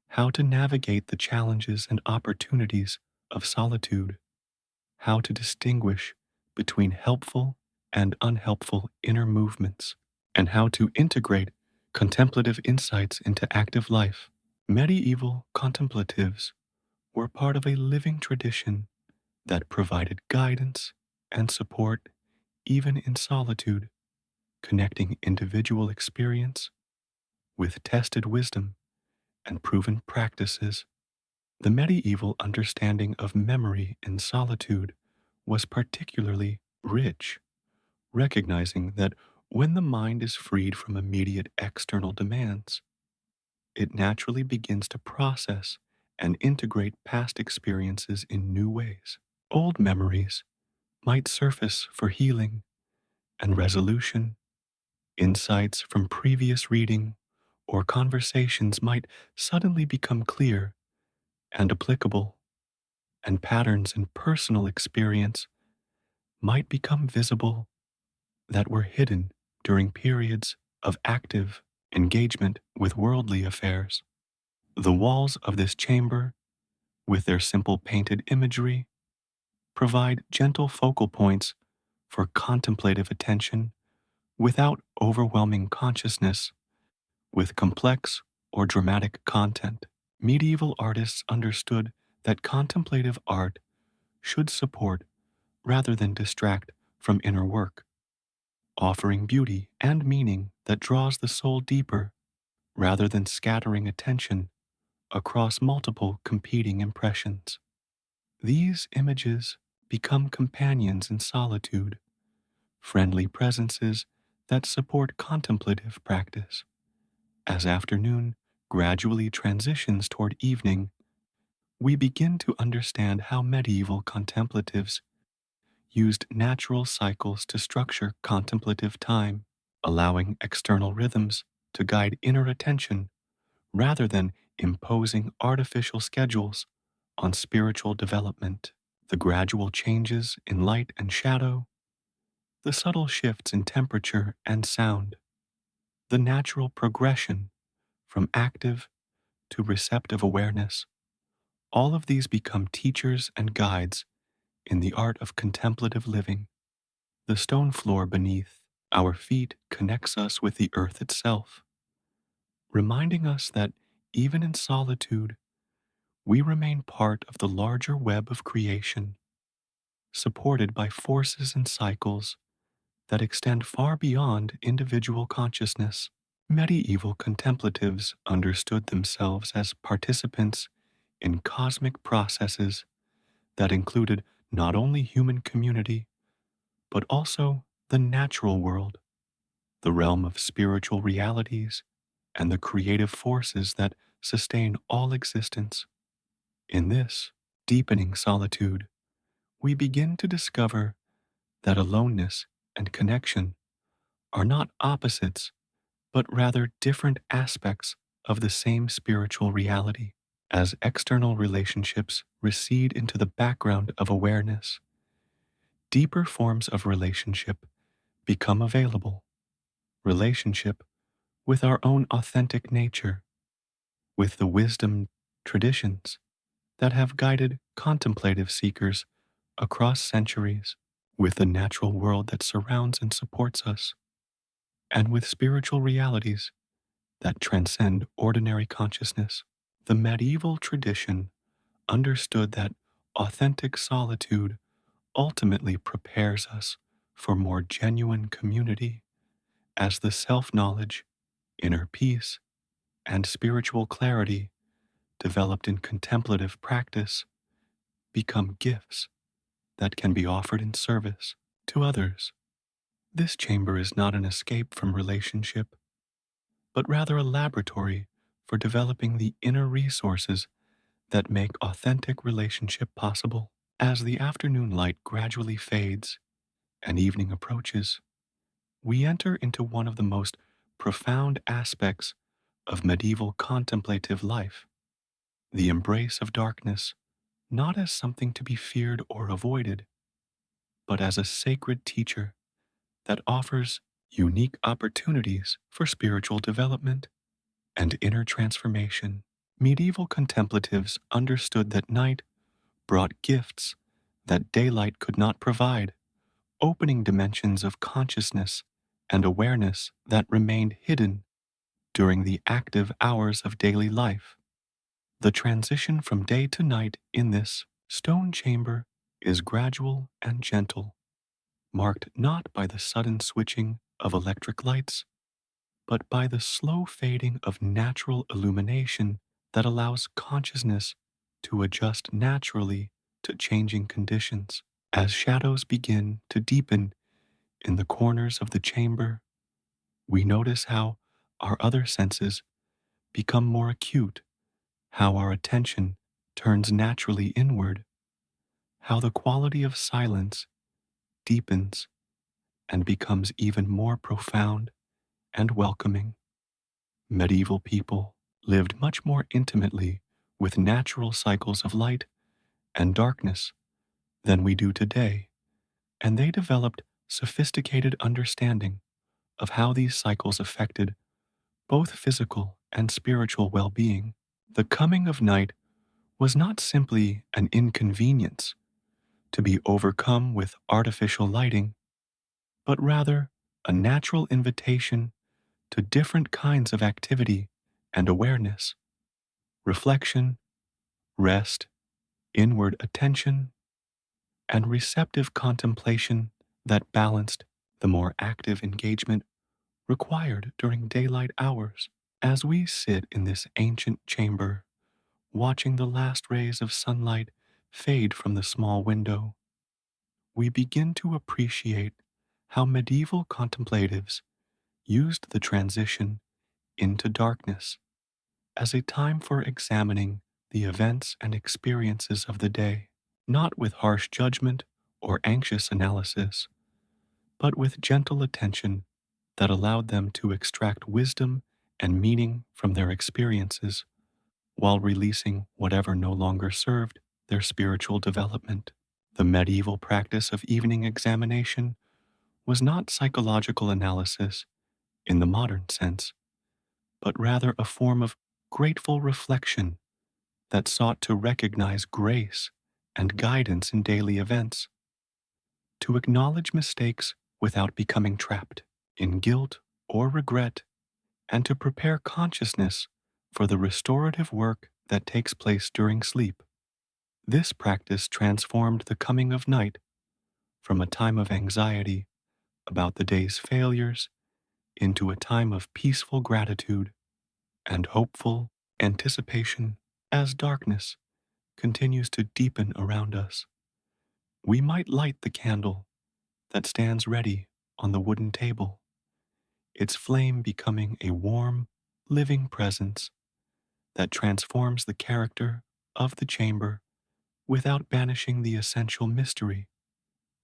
how to navigate the challenges and opportunities of solitude, how to distinguish between helpful and unhelpful inner movements, and how to integrate contemplative insights into active life. Medieval contemplatives were part of a living tradition that provided guidance and support even in solitude, connecting individual experience with tested wisdom and proven practices. The medieval understanding of memory in solitude was particularly rich, recognizing that when the mind is freed from immediate external demands, it naturally begins to process and integrate past experiences in new ways. Old memories might surface for healing and resolution. Insights from previous reading or conversations might suddenly become clear and applicable, and patterns in personal experience might become visible that were hidden during periods of active engagement with worldly affairs. The walls of this chamber, with their simple painted imagery, provide gentle focal points for contemplative attention without overwhelming consciousness with complex or dramatic content. Medieval artists understood that contemplative art should support rather than distract from inner work, offering beauty and meaning that draws the soul deeper rather than scattering attention across multiple competing impressions. These images become companions in solitude, friendly presences that support contemplative practice. As afternoon gradually transitions toward evening, we begin to understand how medieval contemplatives used natural cycles to structure contemplative time, allowing external rhythms to guide inner attention rather than imposing artificial schedules on spiritual development. The gradual changes in light and shadow, the subtle shifts in temperature and sound, the natural progression from active to receptive awareness, all of these become teachers and guides in the art of contemplative living. The stone floor beneath our feet connects us with the earth itself, reminding us that even in solitude, we remain part of the larger web of creation. supported by forces and cycles that extend far beyond individual consciousness. Medieval contemplatives understood themselves as participants in cosmic processes that included not only human community, but also the natural world, the realm of spiritual realities, and the creative forces that sustain all existence. In this deepening solitude, we begin to discover that aloneness and connection are not opposites, but rather different aspects of the same spiritual reality. As external relationships recede into the background of awareness, deeper forms of relationship become available. Relationship with our own authentic nature, with the wisdom traditions that have guided contemplative seekers across centuries, with the natural world that surrounds and supports us, and with spiritual realities that transcend ordinary consciousness. The medieval tradition understood that authentic solitude ultimately prepares us for more genuine community as the self knowledge, inner peace, and spiritual clarity developed in contemplative practice become gifts that can be offered in service to others. This chamber is not an escape from relationship, but rather a laboratory for developing the inner resources that make authentic relationship possible. As the afternoon light gradually fades and evening approaches, we enter into one of the most profound aspects of medieval contemplative life, the embrace of darkness, not as something to be feared or avoided, but as a sacred teacher that offers unique opportunities for spiritual development and inner transformation. Medieval contemplatives understood that night brought gifts that daylight could not provide, opening dimensions of consciousness and awareness that remained hidden during the active hours of daily life. The transition from day to night in this stone chamber is gradual and gentle, marked not by the sudden switching of electric lights, but by the slow fading of natural illumination that allows consciousness to adjust naturally to changing conditions. As shadows begin to deepen in the corners of the chamber, we notice how our other senses become more acute, how our attention turns naturally inward, how the quality of silence deepens and becomes even more profound and welcoming. Medieval people lived much more intimately with natural cycles of light and darkness than we do today, and they developed sophisticated understanding of how these cycles affected both physical and spiritual well-being. The coming of night was not simply an inconvenience to be overcome with artificial lighting, but rather a natural invitation to different kinds of activity and awareness, reflection, rest, inward attention, and receptive contemplation that balanced the more active engagement required during daylight hours. As we sit in this ancient chamber, watching the last rays of sunlight fade from the small window, we begin to appreciate how medieval contemplatives used the transition into darkness as a time for examining the events and experiences of the day, not with harsh judgment or anxious analysis, but with gentle attention that allowed them to extract wisdom and meaning from their experiences while releasing whatever no longer served their spiritual development. The medieval practice of evening examination was not psychological analysis in the modern sense, but rather a form of grateful reflection that sought to recognize grace and guidance in daily events, to acknowledge mistakes without becoming trapped in guilt or regret, and to prepare consciousness for the restorative work that takes place during sleep. This practice transformed the coming of night from a time of anxiety about the day's failures into a time of peaceful gratitude and hopeful anticipation as darkness continues to deepen around us. We might light the candle that stands ready on the wooden table, its flame becoming a warm, living presence that transforms the character of the chamber without banishing the essential mystery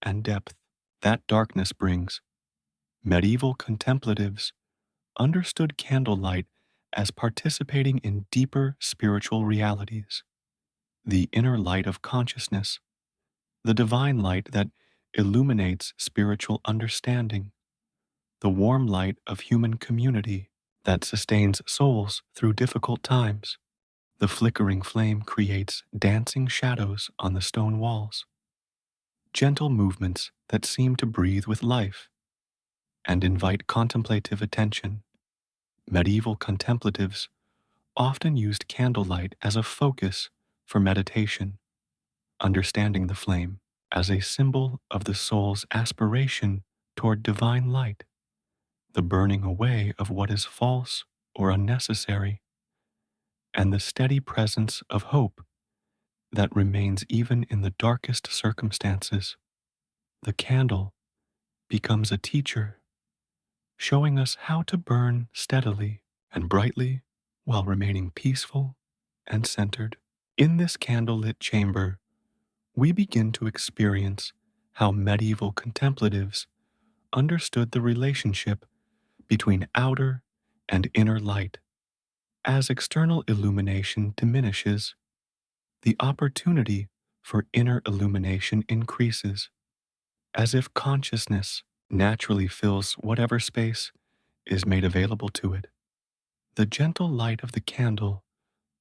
and depth that darkness brings. Medieval contemplatives understood candlelight as participating in deeper spiritual realities, the inner light of consciousness, the divine light that illuminates spiritual understanding, the warm light of human community that sustains souls through difficult times. The flickering flame creates dancing shadows on the stone walls, gentle movements that seem to breathe with life and invite contemplative attention. Medieval contemplatives often used candlelight as a focus for meditation, understanding the flame as a symbol of the soul's aspiration toward divine light, the burning away of what is false or unnecessary, and the steady presence of hope that remains even in the darkest circumstances. The candle becomes a teacher, showing us how to burn steadily and brightly while remaining peaceful and centered. In this candlelit chamber, we begin to experience how medieval contemplatives understood the relationship between outer and inner light. As external illumination diminishes, the opportunity for inner illumination increases, as if consciousness naturally fills whatever space is made available to it. The gentle light of the candle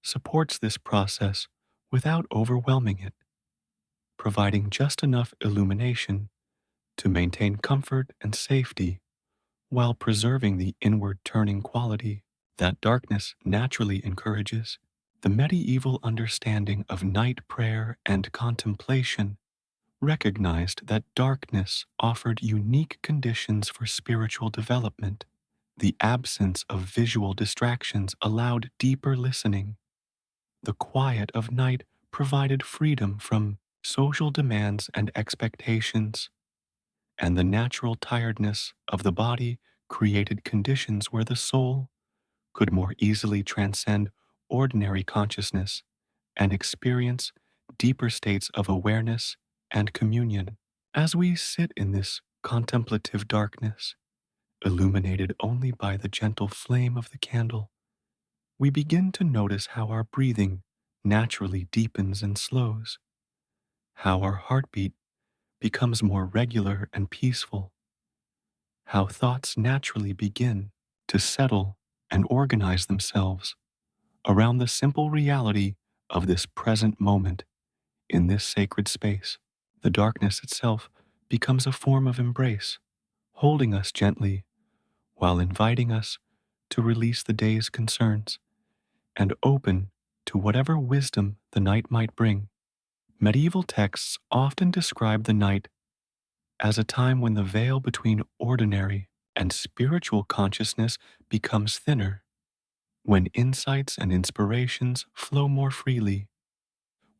supports this process without overwhelming it, providing just enough illumination to maintain comfort and safety while preserving the inward turning quality that darkness naturally encourages. The medieval understanding of night prayer and contemplation recognized that darkness offered unique conditions for spiritual development. The absence of visual distractions allowed deeper listening. The quiet of night provided freedom from social demands and expectations, and the natural tiredness of the body created conditions where the soul could more easily transcend ordinary consciousness and experience deeper states of awareness and communion. As we sit in this contemplative darkness, illuminated only by the gentle flame of the candle, we begin to notice how our breathing naturally deepens and slows, how our heartbeat becomes more regular and peaceful, how thoughts naturally begin to settle and organize themselves around the simple reality of this present moment in this sacred space. The darkness itself becomes a form of embrace, holding us gently while inviting us to release the day's concerns and open to whatever wisdom the night might bring. Medieval texts often describe the night as a time when the veil between ordinary and spiritual consciousness becomes thinner, when insights and inspirations flow more freely,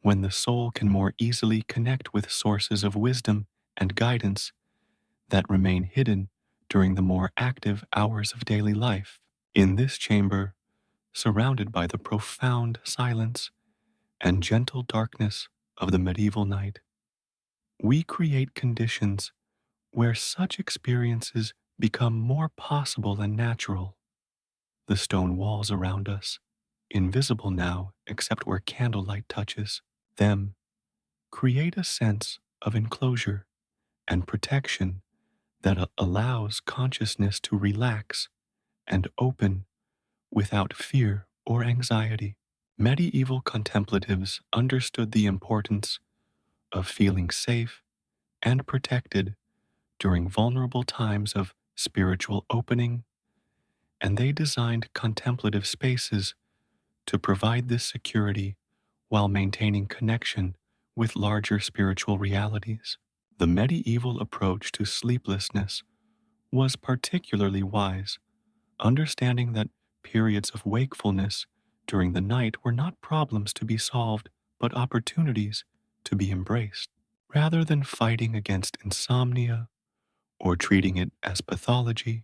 when the soul can more easily connect with sources of wisdom and guidance that remain hidden during the more active hours of daily life. In this chamber, surrounded by the profound silence and gentle darkness of the medieval night, we create conditions where such experiences become more possible and natural. The stone walls around us, invisible now except where candlelight touches them, create a sense of enclosure and protection that allows consciousness to relax and open without fear or anxiety. Medieval contemplatives understood the importance of feeling safe and protected during vulnerable times of spiritual opening, and they designed contemplative spaces to provide this security while maintaining connection with larger spiritual realities. The medieval approach to sleeplessness was particularly wise, understanding that periods of wakefulness during the night were not problems to be solved, but opportunities to be embraced. Rather than fighting against insomnia or treating it as pathology,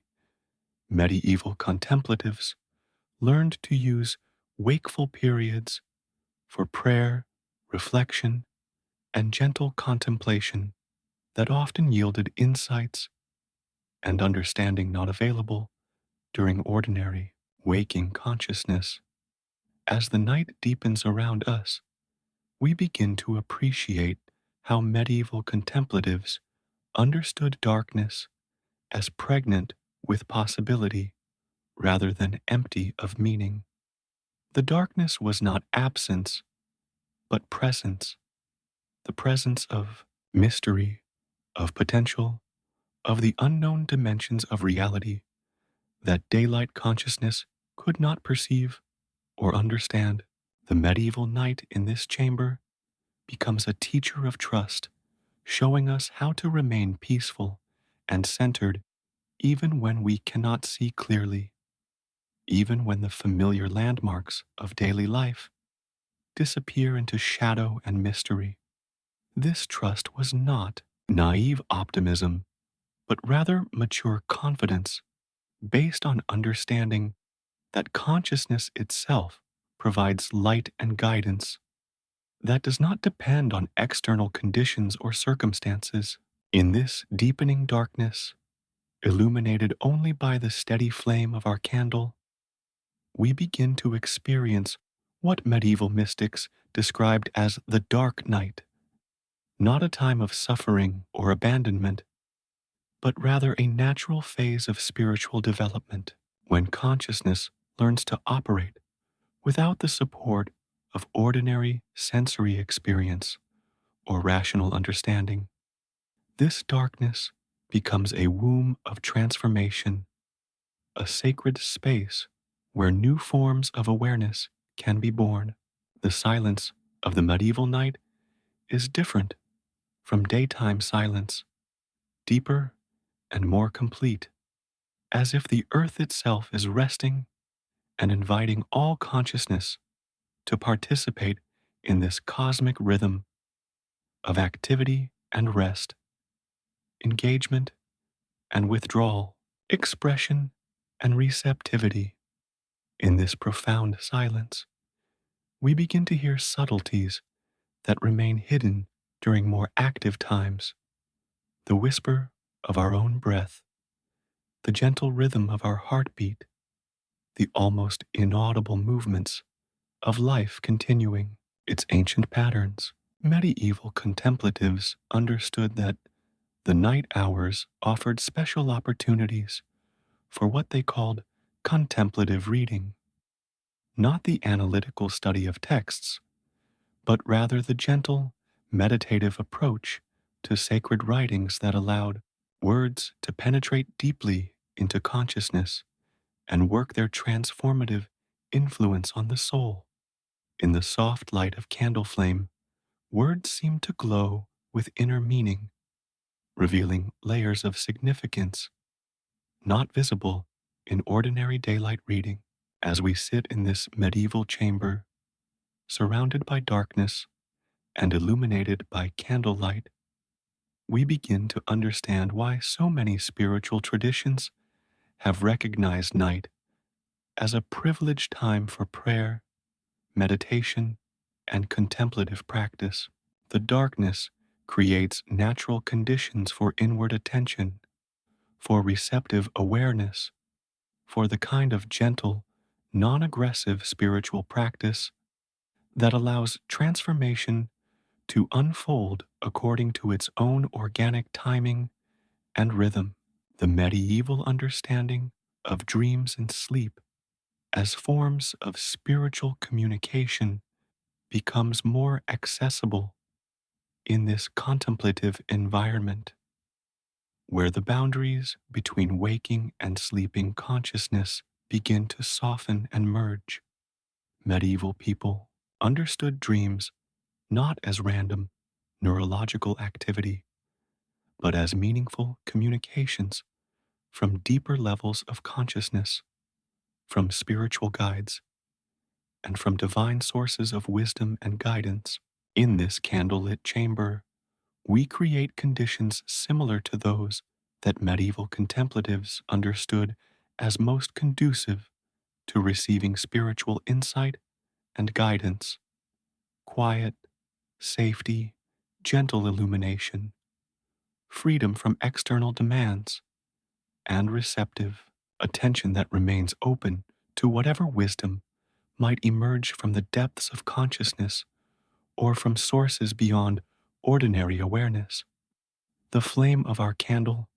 medieval contemplatives learned to use wakeful periods for prayer, reflection, and gentle contemplation that often yielded insights and understanding not available during ordinary waking consciousness. As the night deepens around us, we begin to appreciate how medieval contemplatives understood darkness as pregnant with possibility rather than empty of meaning. The darkness was not absence, but presence, the presence of mystery, of potential, of the unknown dimensions of reality that daylight consciousness could not perceive or understand. The medieval night in this chamber becomes a teacher of trust, showing us how to remain peaceful and centered even when we cannot see clearly, even when the familiar landmarks of daily life disappear into shadow and mystery. This trust was not naive optimism, but rather mature confidence based on understanding that consciousness itself provides light and guidance that does not depend on external conditions or circumstances. In this deepening darkness, illuminated only by the steady flame of our candle, we begin to experience what medieval mystics described as the dark night, not a time of suffering or abandonment, but rather a natural phase of spiritual development when consciousness learns to operate without the support of ordinary sensory experience or rational understanding. This darkness becomes a womb of transformation, a sacred space where new forms of awareness can be born. The silence of the medieval night is different from daytime silence, deeper and more complete, as if the earth itself is resting and inviting all consciousness to participate in this cosmic rhythm of activity and rest, engagement and withdrawal, expression and receptivity. In this profound silence, we begin to hear subtleties that remain hidden during more active times, the whisper of our own breath, the gentle rhythm of our heartbeat, the almost inaudible movements of life continuing its ancient patterns. Medieval contemplatives understood that the night hours offered special opportunities for what they called contemplative reading, not the analytical study of texts, but rather the gentle, meditative approach to sacred writings that allowed words to penetrate deeply into consciousness and work their transformative influence on the soul. In the soft light of candle flame, words seem to glow with inner meaning, revealing layers of significance not visible in ordinary daylight reading. As we sit in this medieval chamber, surrounded by darkness and illuminated by candlelight, we begin to understand why so many spiritual traditions have recognized night as a privileged time for prayer, meditation, and contemplative practice. The darkness creates natural conditions for inward attention, for receptive awareness, for the kind of gentle, non aggressive spiritual practice that allows transformation to unfold according to its own organic timing and rhythm. The medieval understanding of dreams and sleep as forms of spiritual communication becomes more accessible in this contemplative environment, where the boundaries between waking and sleeping consciousness begin to soften and merge. Medieval people understood dreams not as random neurological activity, but as meaningful communications from deeper levels of consciousness, from spiritual guides, and from divine sources of wisdom and guidance. In this candlelit chamber, we create conditions similar to those that medieval contemplatives understood as most conducive to receiving spiritual insight and guidance: quiet, safety, gentle illumination, freedom from external demands, and receptive attention that remains open to whatever wisdom might emerge from the depths of consciousness or from sources beyond ordinary awareness. The flame of our candle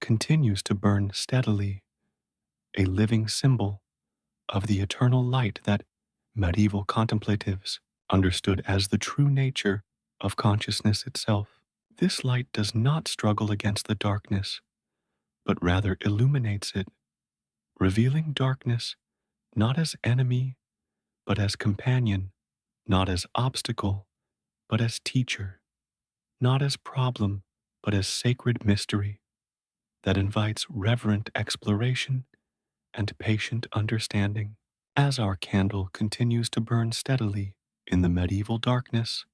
continues to burn steadily, a living symbol of the eternal light that medieval contemplatives understood as the true nature of consciousness itself. This light does not struggle against the darkness, but rather illuminates it, revealing darkness not as enemy, but as companion, not as obstacle, but as teacher, not as problem, but as sacred mystery that invites reverent exploration and patient understanding. As our candle continues to burn steadily in the medieval darkness,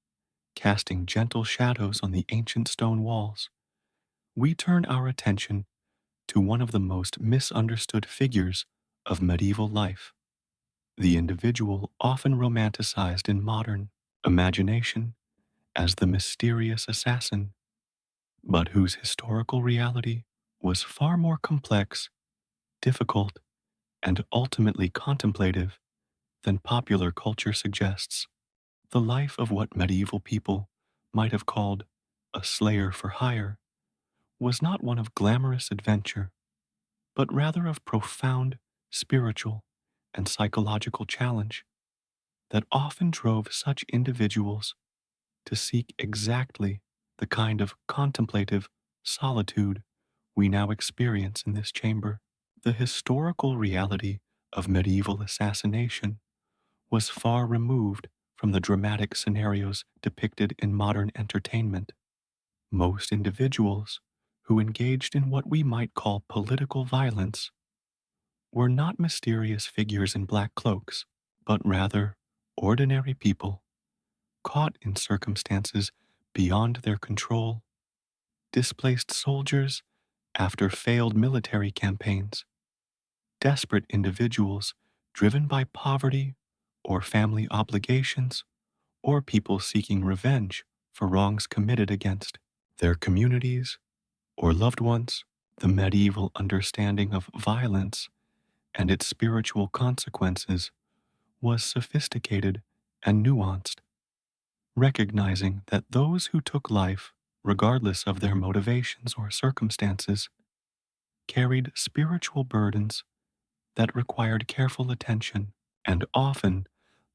casting gentle shadows on the ancient stone walls, we turn our attention to one of the most misunderstood figures of medieval life, the individual often romanticized in modern imagination as the mysterious assassin, but whose historical reality was far more complex, difficult, and ultimately contemplative than popular culture suggests. The life of what medieval people might have called a slayer for hire was not one of glamorous adventure, but rather of profound spiritual and psychological challenge that often drove such individuals to seek exactly the kind of contemplative solitude we now experience in this chamber. The historical reality of medieval assassination was far removed from the dramatic scenarios depicted in modern entertainment. Most individuals who engaged in what we might call political violence were not mysterious figures in black cloaks, but rather ordinary people caught in circumstances beyond their control, displaced soldiers after failed military campaigns, desperate individuals driven by poverty or family obligations, or people seeking revenge for wrongs committed against their communities or loved ones. The medieval understanding of violence and its spiritual consequences was sophisticated and nuanced, recognizing that those who took life, regardless of their motivations or circumstances, carried spiritual burdens that required careful attention and often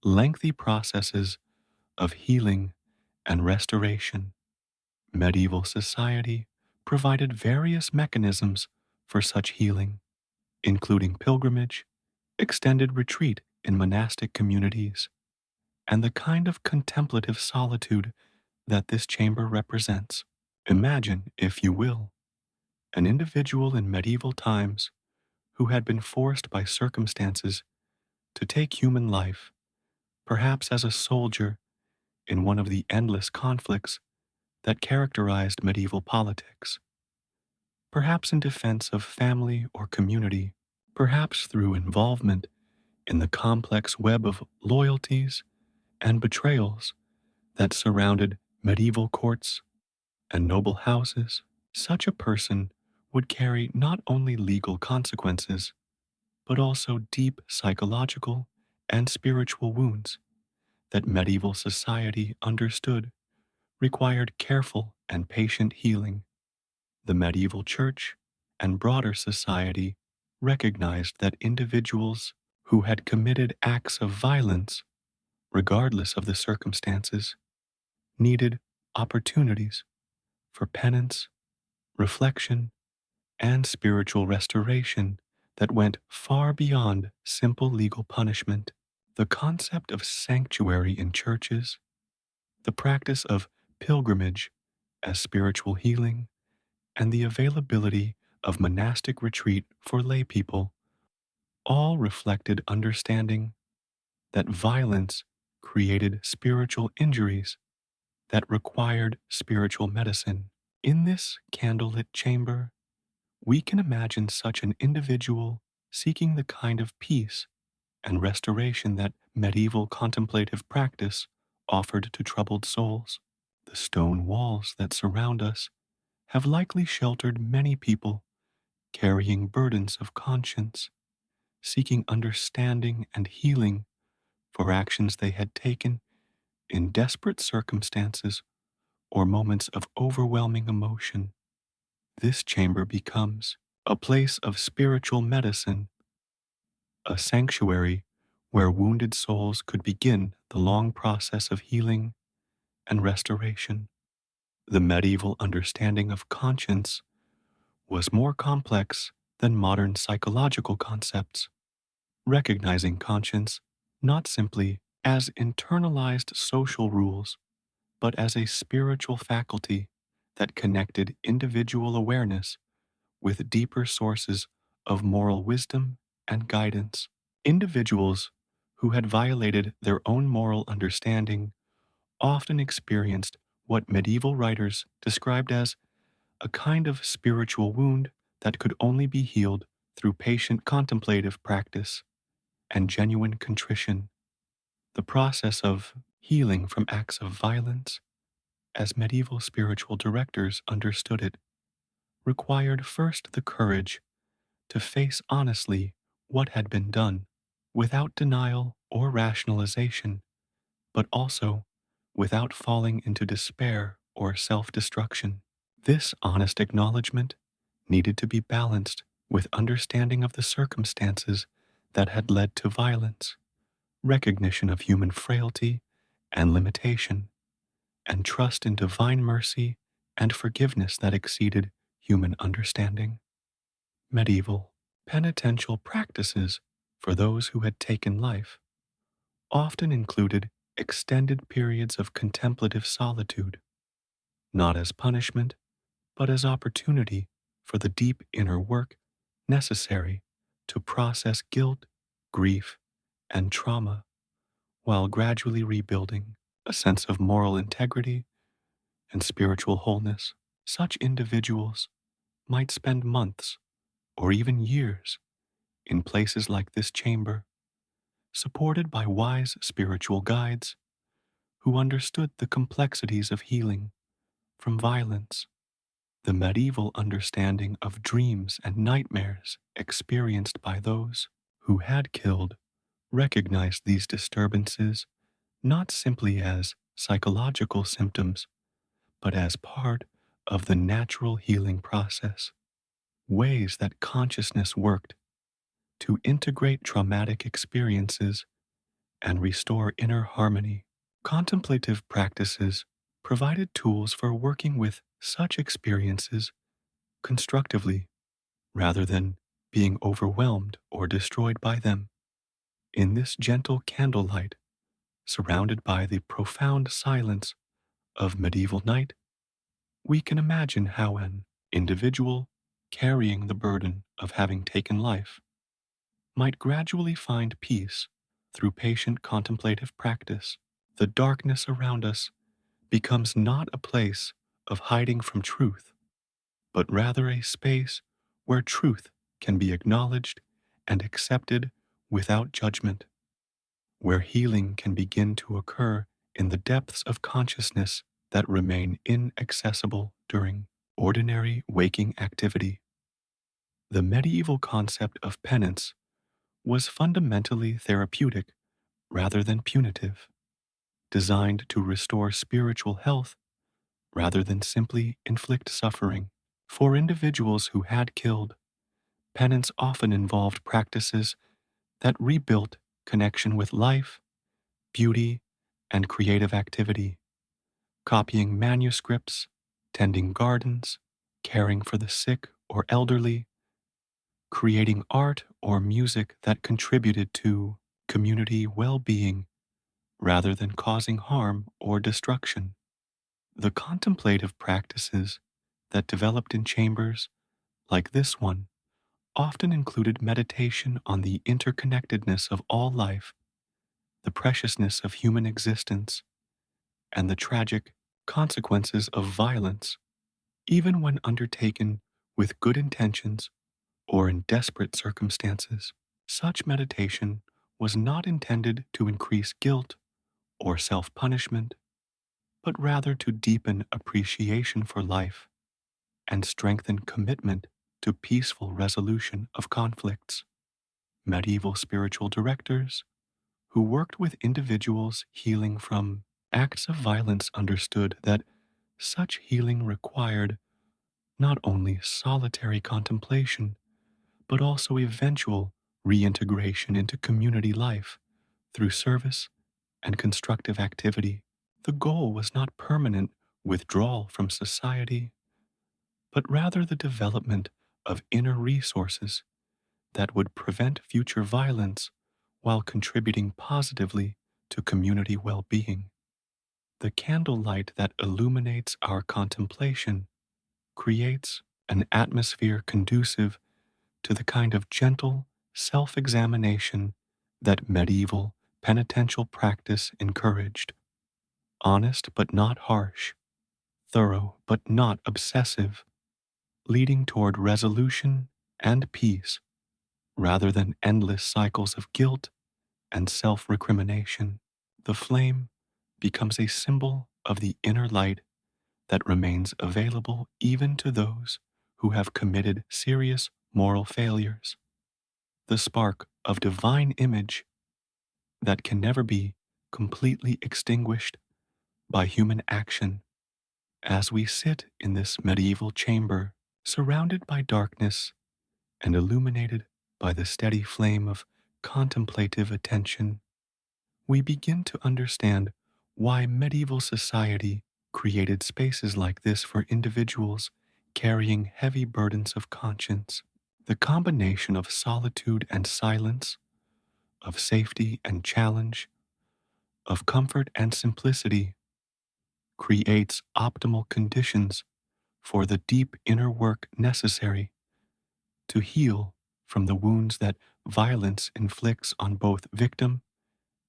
lengthy processes of healing and restoration. Medieval society provided various mechanisms for such healing, including pilgrimage, extended retreat in monastic communities, and the kind of contemplative solitude that this chamber represents. Imagine, if you will, an individual in medieval times who had been forced by circumstances to take human life, perhaps as a soldier in one of the endless conflicts that characterized medieval politics, perhaps in defense of family or community, perhaps through involvement in the complex web of loyalties and betrayals that surrounded medieval courts and noble houses. Such a person would carry not only legal consequences, but also deep psychological and spiritual wounds that medieval society understood required careful and patient healing. The medieval church and broader society recognized that individuals who had committed acts of violence, regardless of the circumstances, needed opportunities for penance, reflection, and spiritual restoration that went far beyond simple legal punishment. The concept of sanctuary in churches, the practice of pilgrimage as spiritual healing, and the availability of monastic retreat for laypeople all reflected understanding that violence created spiritual injuries that required spiritual medicine. In this candlelit chamber, we can imagine such an individual seeking the kind of peace and restoration that medieval contemplative practice offered to troubled souls. The stone walls that surround us have likely sheltered many people carrying burdens of conscience, seeking understanding and healing for actions they had taken in desperate circumstances or moments of overwhelming emotion. This chamber becomes a place of spiritual medicine, a sanctuary where wounded souls could begin the long process of healing and restoration. The medieval understanding of conscience was more complex than modern psychological concepts, recognizing conscience not simply as internalized social rules, but as a spiritual faculty that connected individual awareness with deeper sources of moral wisdom and guidance. Individuals who had violated their own moral understanding often experienced what medieval writers described as a kind of spiritual wound that could only be healed through patient contemplative practice and genuine contrition. The process of healing from acts of violence, as medieval spiritual directors understood it, required first the courage to face honestly what had been done, without denial or rationalization, but also without falling into despair or self destruction. This honest acknowledgement needed to be balanced with understanding of the circumstances that had led to violence, recognition of human frailty and limitation, and trust in divine mercy and forgiveness that exceeded human understanding. Medieval penitential practices for those who had taken life often included extended periods of contemplative solitude, not as punishment, but as opportunity for the deep inner work necessary to process guilt, grief, and trauma while gradually rebuilding a sense of moral integrity and spiritual wholeness. Such individuals might spend months or even years in places like this chamber, supported by wise spiritual guides who understood the complexities of healing from violence. The medieval understanding of dreams and nightmares experienced by those who had killed recognized these disturbances not simply as psychological symptoms, but as part of the natural healing process. Ways that consciousness worked to integrate traumatic experiences and restore inner harmony. Contemplative practices provided tools for working with such experiences constructively rather than being overwhelmed or destroyed by them. In this gentle candlelight, surrounded by the profound silence of medieval night, we can imagine how an individual carrying the burden of having taken life might gradually find peace through patient contemplative practice. The darkness around us becomes not a place of hiding from truth, but rather a space where truth can be acknowledged and accepted without judgment, where healing can begin to occur in the depths of consciousness that remain inaccessible during ordinary waking activity. The medieval concept of penance was fundamentally therapeutic rather than punitive, designed to restore spiritual health rather than simply inflict suffering. For individuals who had killed, penance often involved practices that rebuilt connection with life, beauty, and creative activity, copying manuscripts, tending gardens, caring for the sick or elderly, creating art or music that contributed to community well-being rather than causing harm or destruction. The contemplative practices that developed in chambers like this one often included meditation on the interconnectedness of all life, the preciousness of human existence, and the tragic consequences of violence, even when undertaken with good intentions or in desperate circumstances. Such meditation was not intended to increase guilt or self punishment, but rather to deepen appreciation for life and strengthen commitment to peaceful resolution of conflicts. Medieval spiritual directors who worked with individuals healing from acts of violence understood that such healing required not only solitary contemplation, but also eventual reintegration into community life through service and constructive activity. The goal was not permanent withdrawal from society, but rather the development of inner resources that would prevent future violence while contributing positively to community well being. The candlelight that illuminates our contemplation creates an atmosphere conducive to the kind of gentle self examination that medieval penitential practice encouraged. Honest but not harsh, thorough but not obsessive, leading toward resolution and peace rather than endless cycles of guilt and self recrimination. The flame becomes a symbol of the inner light that remains available even to those who have committed serious moral failures. The spark of divine image that can never be completely extinguished by human action. As we sit in this medieval chamber, surrounded by darkness and illuminated by the steady flame of contemplative attention, we begin to understand why medieval society created spaces like this for individuals carrying heavy burdens of conscience. The combination of solitude and silence, of safety and challenge, of comfort and simplicity creates optimal conditions for the deep inner work necessary to heal from the wounds that violence inflicts on both victim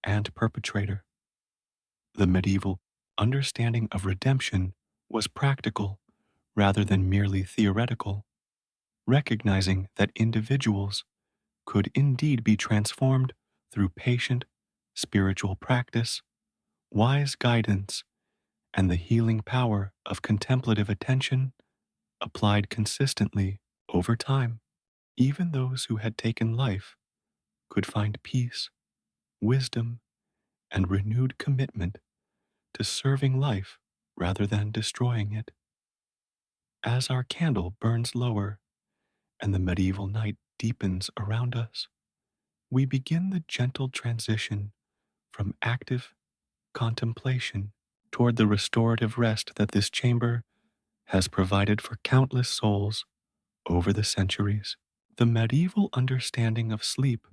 and perpetrator. The medieval understanding of redemption was practical rather than merely theoretical, recognizing that individuals could indeed be transformed through patient spiritual practice, wise guidance, and the healing power of contemplative attention applied consistently over time. Even those who had taken life could find peace, wisdom, and renewed commitment to serving life rather than destroying it. As our candle burns lower and the medieval night deepens around us, we begin the gentle transition from active contemplation toward the restorative rest that this chamber has provided for countless souls over the centuries. The medieval understanding of sleep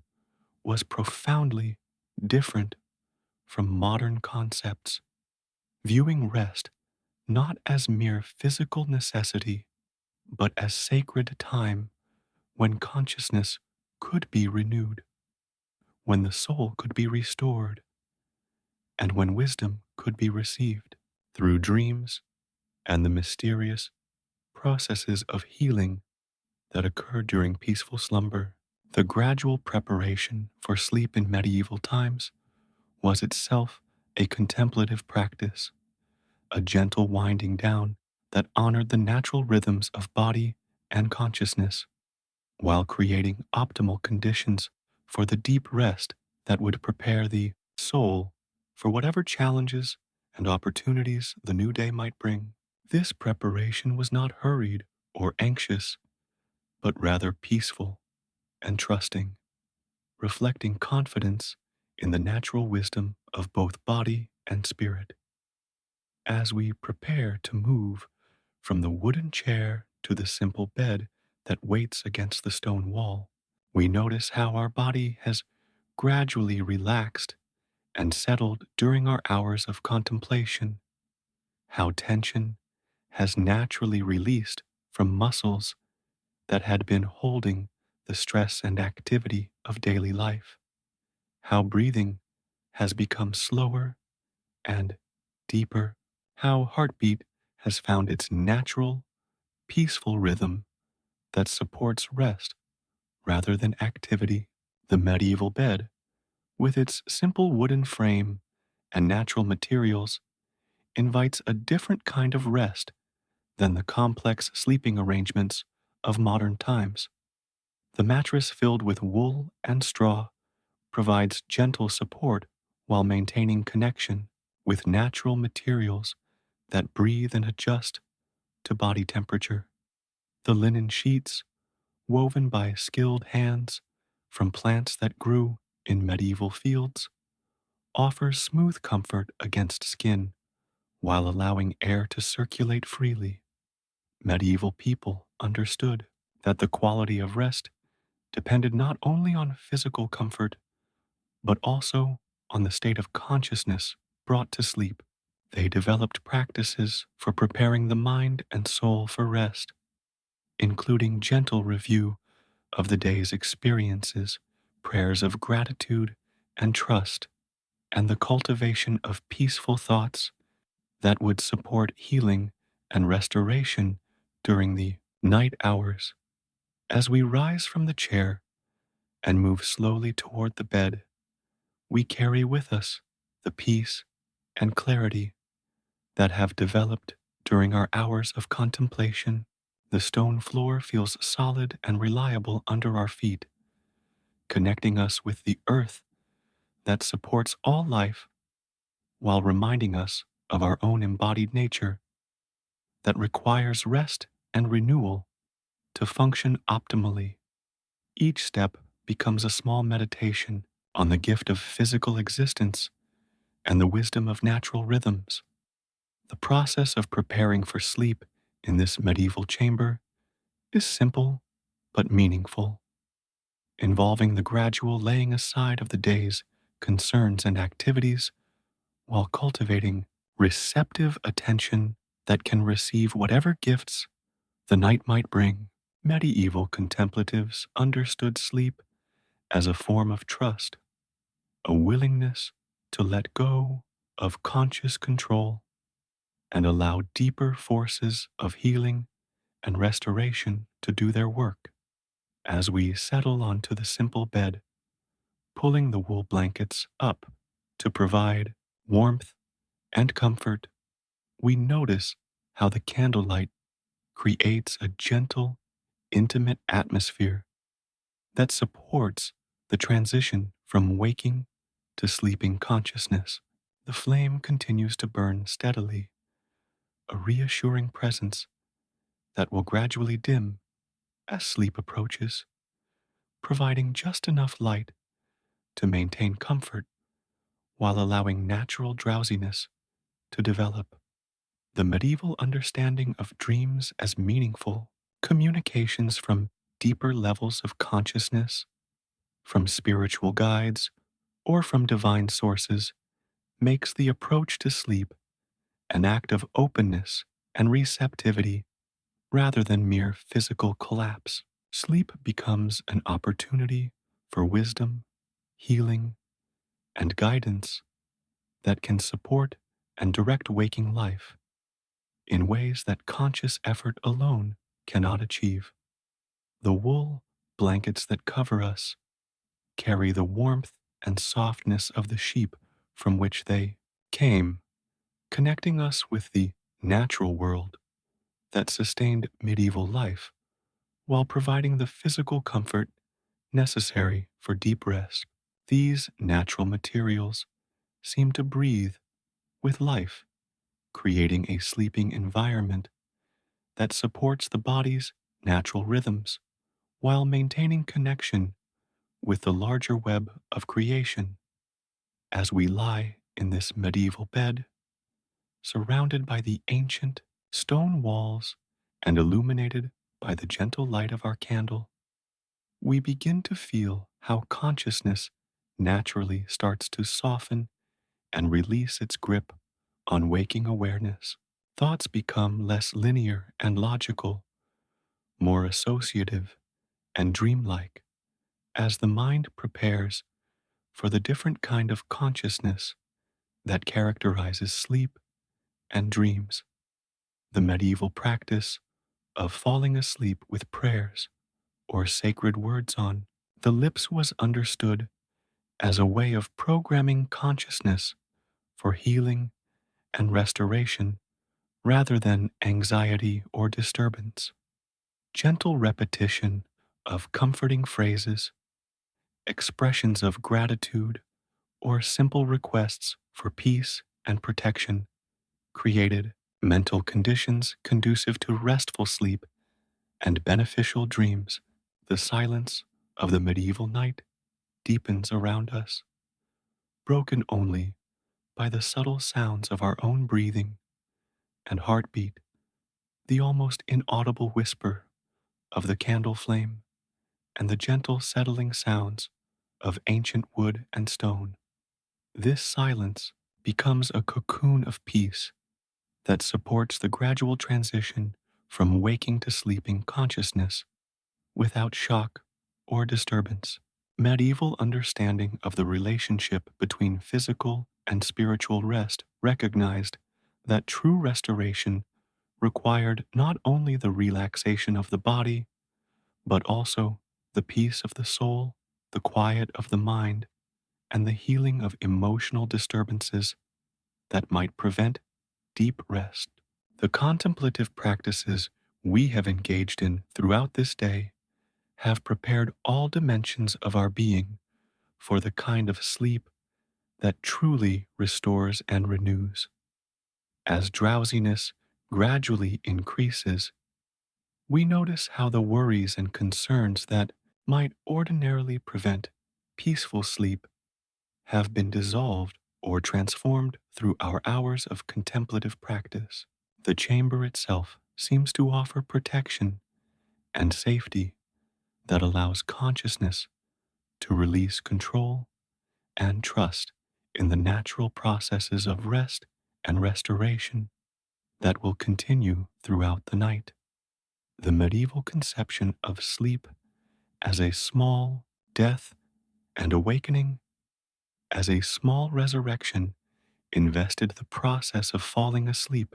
was profoundly different from modern concepts, viewing rest not as mere physical necessity, but as sacred time when consciousness could be renewed, when the soul could be restored, and when wisdom could be received through dreams and the mysterious processes of healing that occur during peaceful slumber. The gradual preparation for sleep in medieval times was itself a contemplative practice, a gentle winding down that honored the natural rhythms of body and consciousness, while creating optimal conditions for the deep rest that would prepare the soul for whatever challenges and opportunities the new day might bring. This preparation was not hurried or anxious, but rather peaceful and trusting, reflecting confidence in the natural wisdom of both body and spirit. As we prepare to move from the wooden chair to the simple bed that waits against the stone wall, we notice how our body has gradually relaxed and settled during our hours of contemplation, how tension has naturally released from muscles that had been holding the stress and activity of daily life. How breathing has become slower and deeper. How heartbeat has found its natural, peaceful rhythm that supports rest rather than activity. The medieval bed, with its simple wooden frame and natural materials, invites a different kind of rest than the complex sleeping arrangements of modern times. The mattress filled with wool and straw provides gentle support while maintaining connection with natural materials that breathe and adjust to body temperature. The linen sheets, woven by skilled hands from plants that grew in medieval fields, offer smooth comfort against skin while allowing air to circulate freely. Medieval people understood that the quality of rest depended not only on physical comfort, but also on the state of consciousness brought to sleep. They developed practices for preparing the mind and soul for rest, including gentle review of the day's experiences, prayers of gratitude and trust, and the cultivation of peaceful thoughts that would support healing and restoration during the night hours. As we rise from the chair and move slowly toward the bed, we carry with us the peace and clarity that have developed during our hours of contemplation. The stone floor feels solid and reliable under our feet, connecting us with the earth that supports all life while reminding us of our own embodied nature that requires rest and renewal to function optimally. Each step becomes a small meditation on the gift of physical existence and the wisdom of natural rhythms. The process of preparing for sleep in this medieval chamber is simple but meaningful, involving the gradual laying aside of the day's concerns and activities while cultivating receptive attention that can receive whatever gifts the night might bring. Medieval contemplatives understood sleep as a form of trust, a willingness to let go of conscious control and allow deeper forces of healing and restoration to do their work. As we settle onto the simple bed, pulling the wool blankets up to provide warmth and comfort, we notice how the candlelight creates a gentle, intimate atmosphere that supports the transition from waking to sleeping consciousness. The flame continues to burn steadily, a reassuring presence that will gradually dim as sleep approaches, providing just enough light to maintain comfort while allowing natural drowsiness to develop. The medieval understanding of dreams as meaningful communications from deeper levels of consciousness, from spiritual guides, or from divine sources makes the approach to sleep an act of openness and receptivity rather than mere physical collapse. Sleep becomes an opportunity for wisdom, healing, and guidance that can support and direct waking life in ways that conscious effort alone cannot achieve. The wool blankets that cover us carry the warmth and softness of the sheep from which they came, connecting us with the natural world that sustained medieval life while providing the physical comfort necessary for deep rest. These natural materials seem to breathe with life, creating a sleeping environment that supports the body's natural rhythms while maintaining connection with the larger web of creation. As we lie in this medieval bed, surrounded by the ancient stone walls and illuminated by the gentle light of our candle, we begin to feel how consciousness naturally starts to soften and release its grip on waking awareness. thoughts become less linear and logical, more associative and dreamlike, as the mind prepares for the different kind of consciousness that characterizes sleep and dreams. The medieval practice of falling asleep with prayers or sacred words on the lips was understood as a way of programming consciousness for healing and restoration rather than anxiety or disturbance. Gentle repetition of comforting phrases, expressions of gratitude, or simple requests for peace and protection created mental conditions conducive to restful sleep and beneficial dreams. The silence of the medieval night deepens around us, broken only by the subtle sounds of our own breathing and heartbeat, the almost inaudible whisper of the candle flame, and the gentle settling sounds of ancient wood and stone. This silence becomes a cocoon of peace that supports the gradual transition from waking to sleeping consciousness without shock or disturbance. Medieval understanding of the relationship between physical and spiritual rest recognized that true restoration required not only the relaxation of the body, but also the peace of the soul, the quiet of the mind, and the healing of emotional disturbances that might prevent deep rest. The contemplative practices we have engaged in throughout this day have prepared all dimensions of our being for the kind of sleep that truly restores and renews. As drowsiness gradually increases, we notice how the worries and concerns that might ordinarily prevent peaceful sleep have been dissolved or transformed through our hours of contemplative practice. The chamber itself seems to offer protection and safety that allows consciousness to release control and trust in the natural processes of rest and restoration that will continue throughout the night. The medieval conception of sleep as a small death and awakening, as a small resurrection, invested the process of falling asleep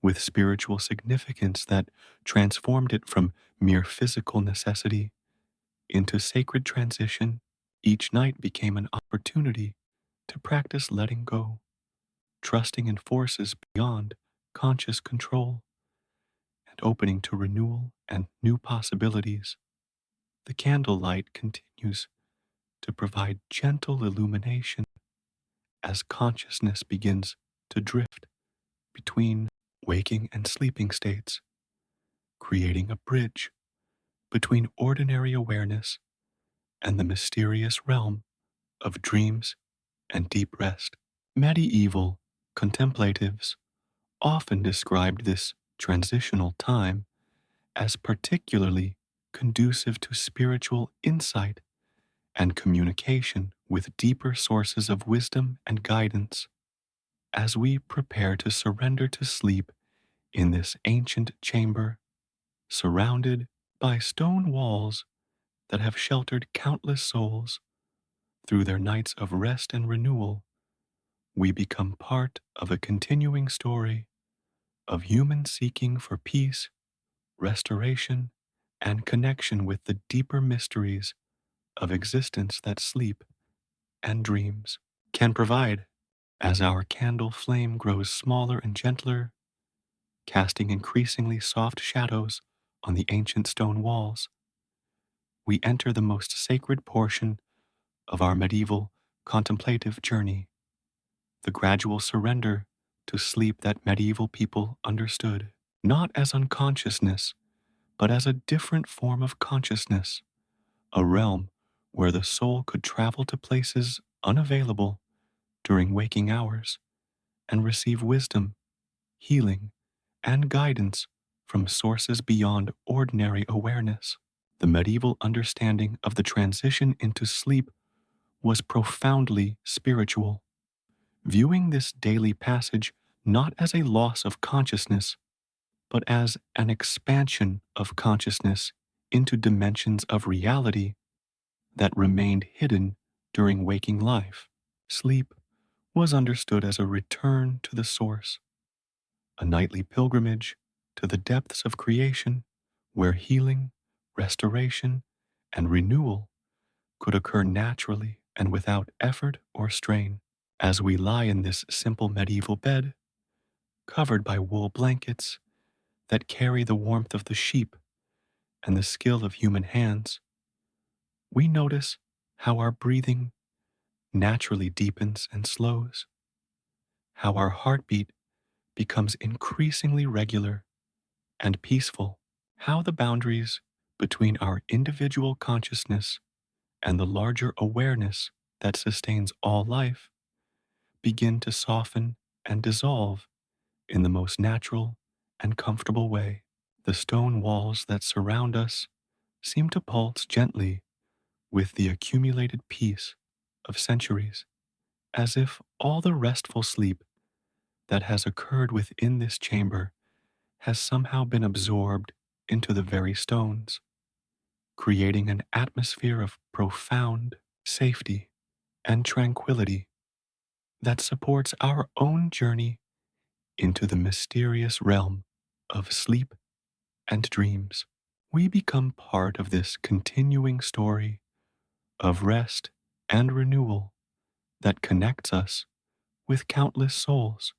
with spiritual significance that transformed it from mere physical necessity into sacred transition. Each night became an opportunity to practice letting go, trusting in forces beyond conscious control, and opening to renewal and new possibilities. The candlelight continues to provide gentle illumination as consciousness begins to drift between waking and sleeping states, creating a bridge between ordinary awareness and the mysterious realm of dreams and deep rest. Medieval contemplatives often described this transitional time as particularly conducive to spiritual insight and communication with deeper sources of wisdom and guidance. As we prepare to surrender to sleep in this ancient chamber, surrounded by stone walls that have sheltered countless souls through their nights of rest and renewal, we become part of a continuing story of human seeking for peace, restoration, and connection with the deeper mysteries of existence that sleep and dreams can provide. As our candle flame grows smaller and gentler, casting increasingly soft shadows on the ancient stone walls, we enter the most sacred portion of our medieval contemplative journey, the gradual surrender to sleep that medieval people understood, not as unconsciousness, but as a different form of consciousness, a realm where the soul could travel to places unavailable during waking hours and receive wisdom, healing, and guidance from sources beyond ordinary awareness. The medieval understanding of the transition into sleep was profoundly spiritual, viewing this daily passage not as a loss of consciousness, but as an expansion of consciousness into dimensions of reality that remained hidden during waking life. Sleep was understood as a return to the source, a nightly pilgrimage to the depths of creation where healing, restoration, and renewal could occur naturally and without effort or strain. As we lie in this simple medieval bed, covered by wool blankets that carry the warmth of the sheep and the skill of human hands, we notice how our breathing naturally deepens and slows, how our heartbeat becomes increasingly regular and peaceful, how the boundaries between our individual consciousness and the larger awareness that sustains all life begin to soften and dissolve in the most natural and comfortable way. The stone walls that surround us seem to pulse gently with the accumulated peace of centuries, as if all the restful sleep that has occurred within this chamber has somehow been absorbed into the very stones, creating an atmosphere of profound safety and tranquility that supports our own journey into the mysterious realm of sleep and dreams. We become part of this continuing story of rest and renewal that connects us with countless souls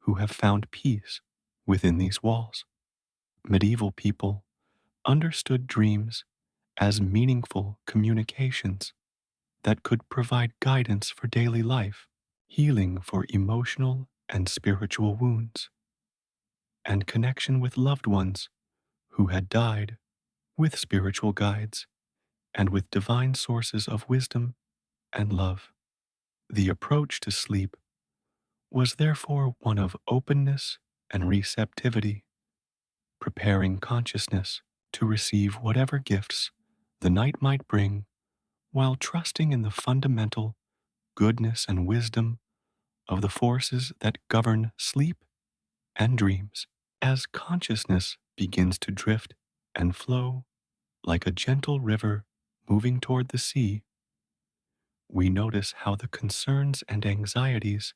who have found peace within these walls. Medieval people understood dreams as meaningful communications that could provide guidance for daily life, healing for emotional and spiritual wounds, and connection with loved ones who had died, with spiritual guides and with divine sources of wisdom and love. The approach to sleep was therefore one of openness and receptivity, preparing consciousness to receive whatever gifts the night might bring while trusting in the fundamental goodness and wisdom of the forces that govern sleep and dreams. As consciousness begins to drift and flow like a gentle river moving toward the sea, we notice how the concerns and anxieties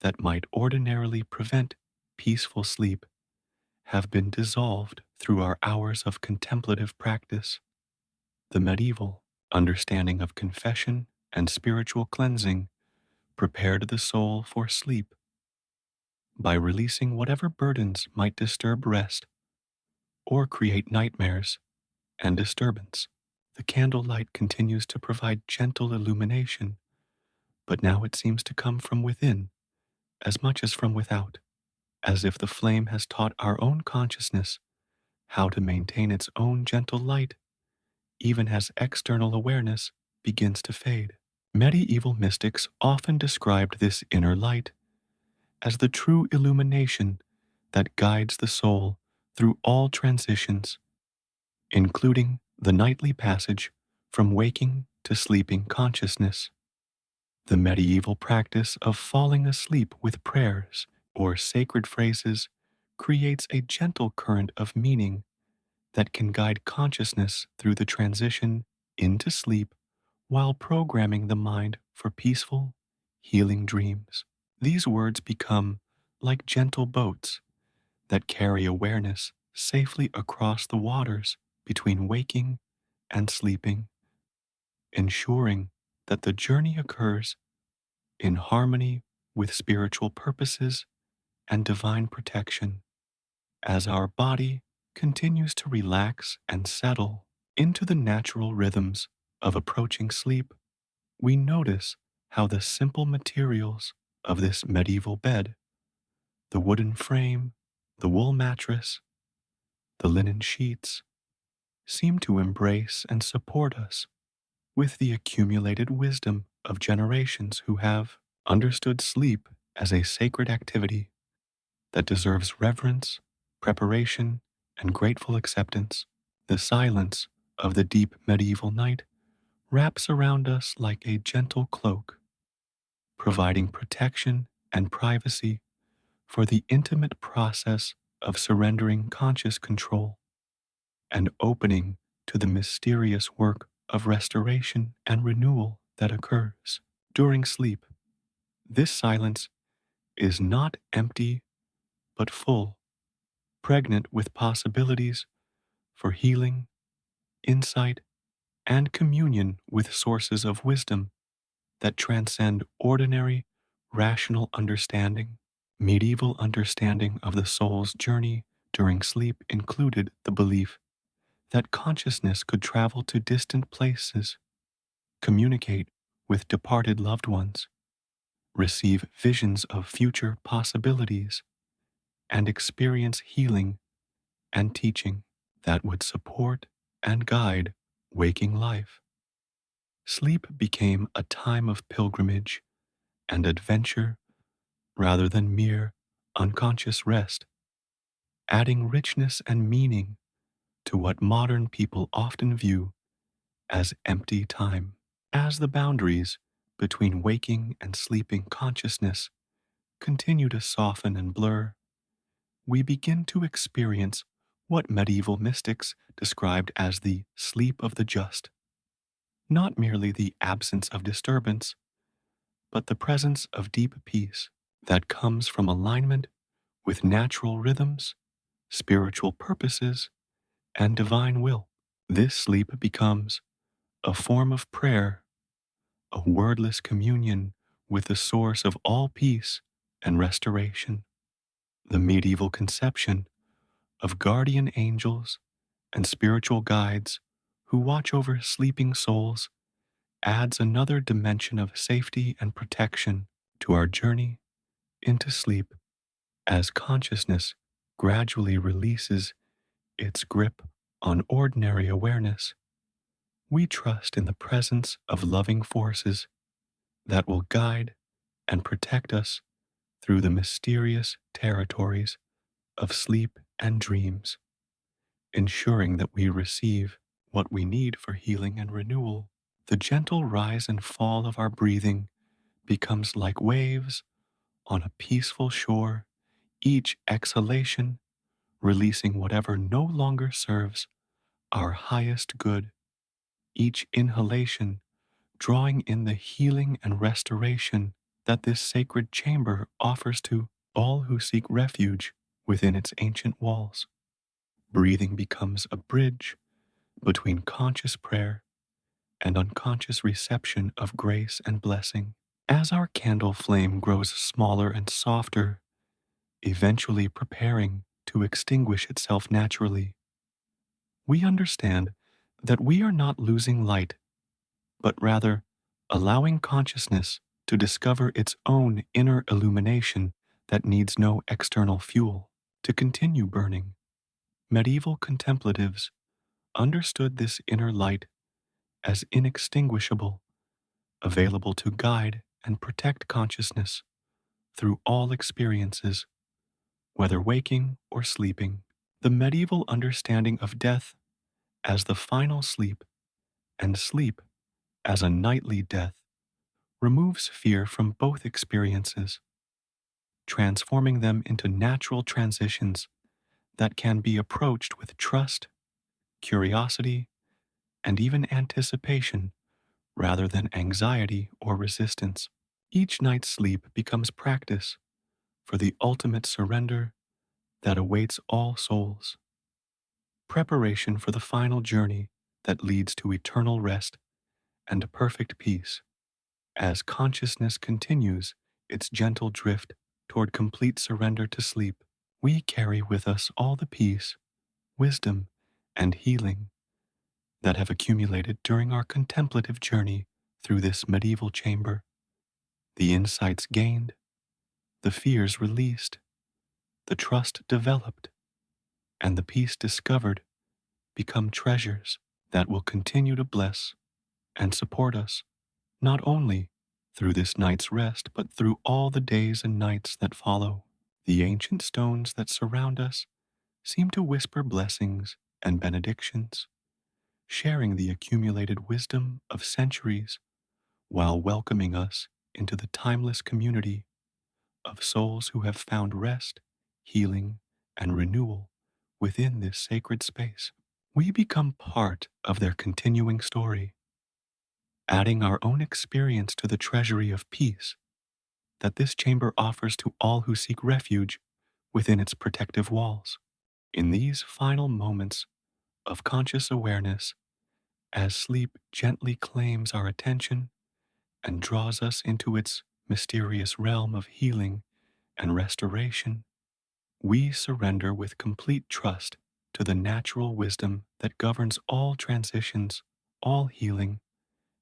that might ordinarily prevent peaceful sleep have been dissolved through our hours of contemplative practice. The medieval understanding of confession and spiritual cleansing prepared the soul for sleep by releasing whatever burdens might disturb rest or create nightmares and disturbance. The candlelight continues to provide gentle illumination, but now it seems to come from within as much as from without, as if the flame has taught our own consciousness how to maintain its own gentle light, even as external awareness begins to fade. Medieval mystics often described this inner light as the true illumination that guides the soul through all transitions, including the nightly passage from waking to sleeping consciousness. The medieval practice of falling asleep with prayers or sacred phrases creates a gentle current of meaning that can guide consciousness through the transition into sleep while programming the mind for peaceful, healing dreams. These words become like gentle boats that carry awareness safely across the waters between waking and sleeping, ensuring that the journey occurs in harmony with spiritual purposes and divine protection. As our body continues to relax and settle into the natural rhythms of approaching sleep, we notice how the simple materials of this medieval bed, the wooden frame, the wool mattress, the linen sheets, seem to embrace and support us with the accumulated wisdom of generations who have understood sleep as a sacred activity that deserves reverence, preparation, and grateful acceptance. The silence of the deep medieval night wraps around us like a gentle cloak, providing protection and privacy for the intimate process of surrendering conscious control and opening to the mysterious work of restoration and renewal that occurs during sleep. This silence is not empty but full, pregnant with possibilities for healing, insight, and communion with sources of wisdom that transcend ordinary, rational understanding. Medieval understanding of the soul's journey during sleep included the belief that consciousness could travel to distant places, communicate with departed loved ones, receive visions of future possibilities, and experience healing and teaching that would support and guide waking life. Sleep became a time of pilgrimage and adventure rather than mere unconscious rest, adding richness and meaning to what modern people often view as empty time. As the boundaries between waking and sleeping consciousness continue to soften and blur, we begin to experience what medieval mystics described as the sleep of the just, not merely the absence of disturbance, but the presence of deep peace that comes from alignment with natural rhythms, spiritual purposes, and divine will. This sleep becomes a form of prayer, a wordless communion with the source of all peace and restoration. The medieval conception of guardian angels and spiritual guides who watch over sleeping souls adds another dimension of safety and protection to our journey into sleep. As consciousness gradually releases its grip on ordinary awareness, we trust in the presence of loving forces that will guide and protect us through the mysterious territories of sleep and dreams, ensuring that we receive what we need for healing and renewal. The gentle rise and fall of our breathing becomes like waves on a peaceful shore, each exhalation releasing whatever no longer serves our highest good, each inhalation drawing in the healing and restoration that this sacred chamber offers to all who seek refuge within its ancient walls. Breathing becomes a bridge between conscious prayer and unconscious reception of grace and blessing. As our candle flame grows smaller and softer, eventually preparing to extinguish itself naturally, we understand that we are not losing light, but rather allowing consciousness to discover its own inner illumination that needs no external fuel to continue burning. Medieval contemplatives understood this inner light as inextinguishable, available to guide and protect consciousness through all experiences, whether waking or sleeping. The medieval understanding of death as the final sleep and sleep as a nightly death removes fear from both experiences, transforming them into natural transitions that can be approached with trust, curiosity, and even anticipation rather than anxiety or resistance. Each night's sleep becomes practice for the ultimate surrender that awaits all souls, preparation for the final journey that leads to eternal rest and perfect peace. As consciousness continues its gentle drift toward complete surrender to sleep, we carry with us all the peace, wisdom, and healing that have accumulated during our contemplative journey through this medieval chamber. The insights gained, the fears released, the trust developed, and the peace discovered become treasures that will continue to bless and support us, not only through this night's rest, but through all the days and nights that follow. The ancient stones that surround us seem to whisper blessings and benedictions, sharing the accumulated wisdom of centuries while welcoming us into the timeless community of souls who have found rest, healing, and renewal within this sacred space. We become part of their continuing story, adding our own experience to the treasury of peace that this chamber offers to all who seek refuge within its protective walls. In these final moments of conscious awareness, as sleep gently claims our attention and draws us into its mysterious realm of healing and restoration, we surrender with complete trust to the natural wisdom that governs all transitions, all healing,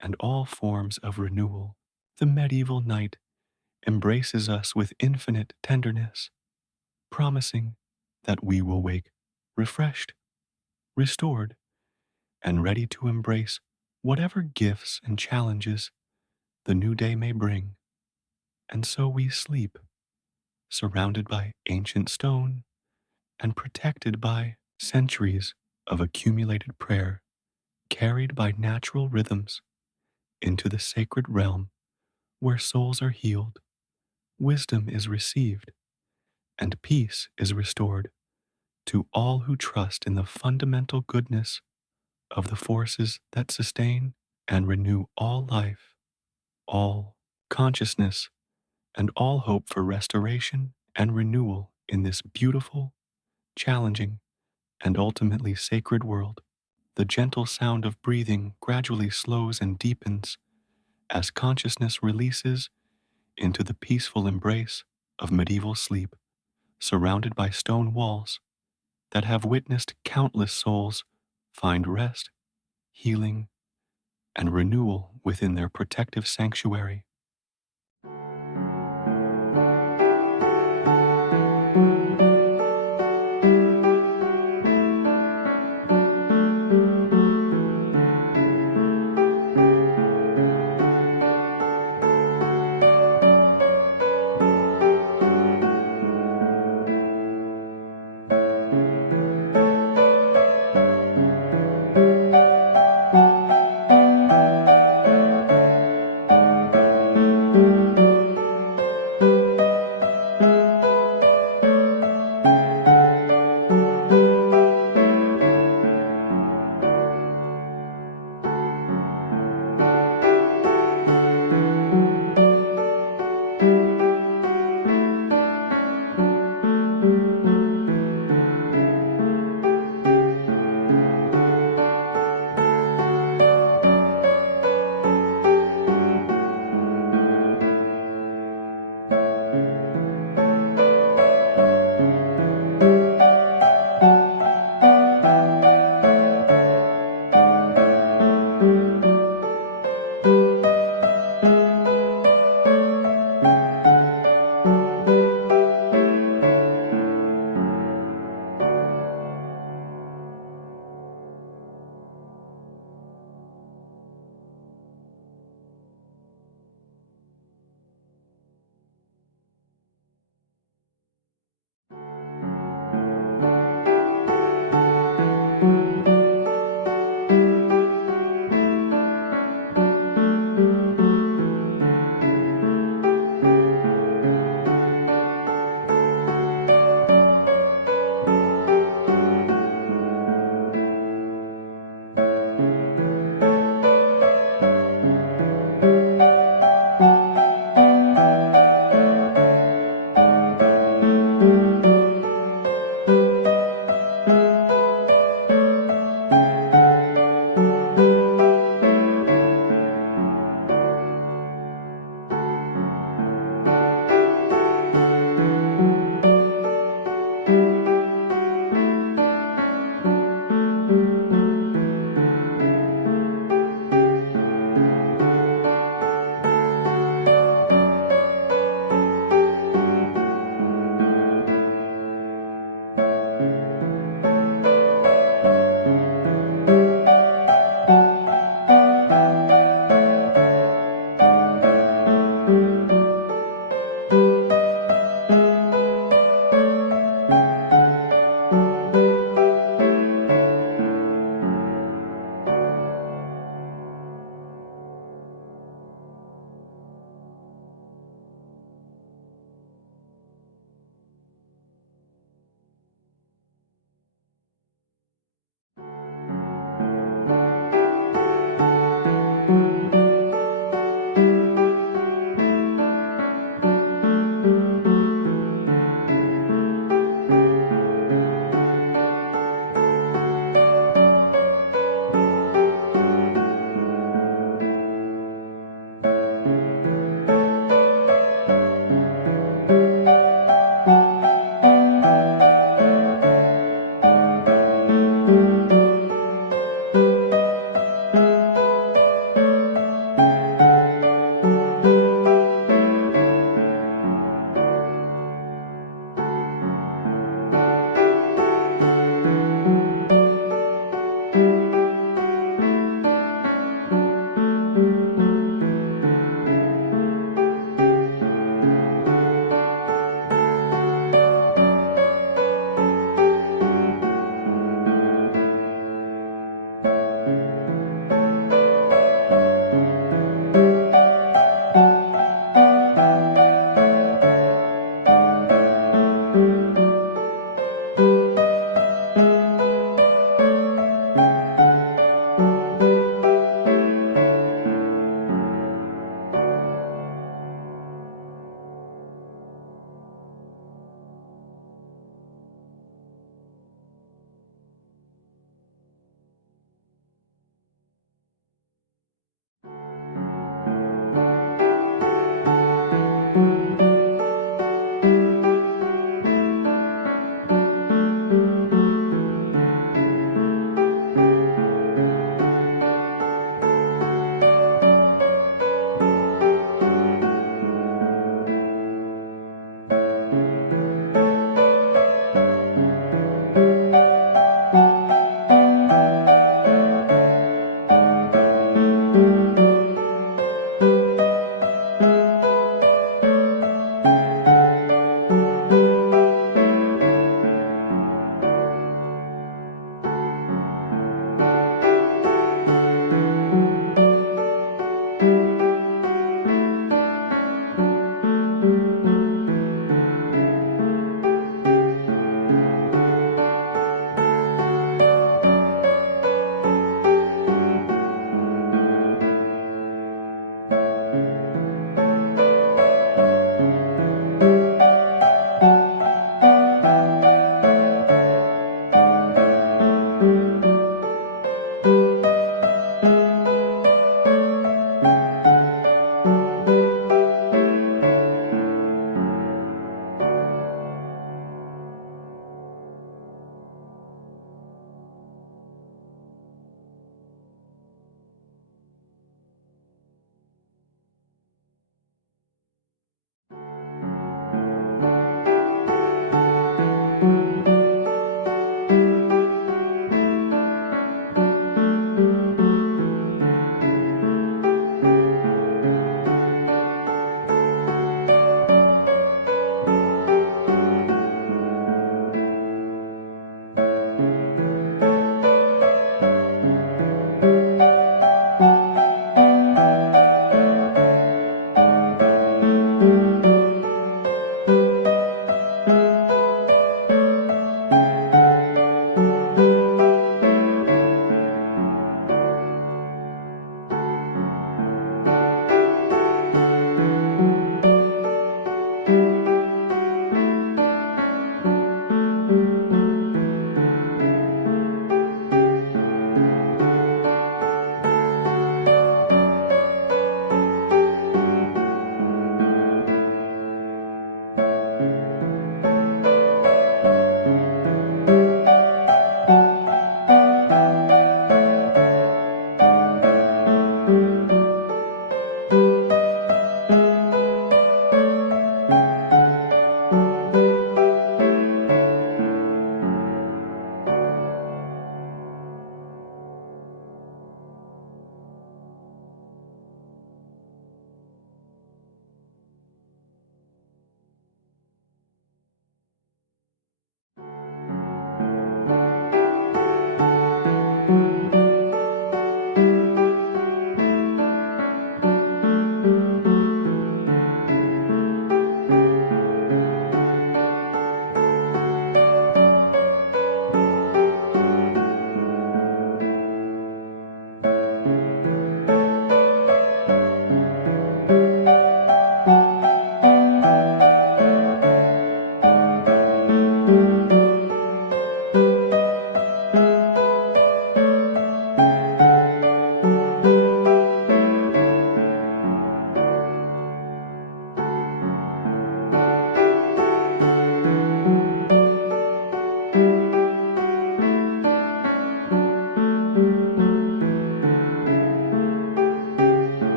and all forms of renewal. The medieval night embraces us with infinite tenderness, promising that we will wake refreshed, restored, and ready to embrace whatever gifts and challenges the new day may bring. And so we sleep, surrounded by ancient stone and protected by centuries of accumulated prayer, carried by natural rhythms into the sacred realm where souls are healed, wisdom is received, and peace is restored to all who trust in the fundamental goodness of the forces that sustain and renew all life, all consciousness, and all hope for restoration and renewal in this beautiful, challenging, and ultimately sacred world. The gentle sound of breathing gradually slows and deepens as consciousness releases into the peaceful embrace of medieval sleep, surrounded by stone walls that have witnessed countless souls find rest, healing, and renewal within their protective sanctuary.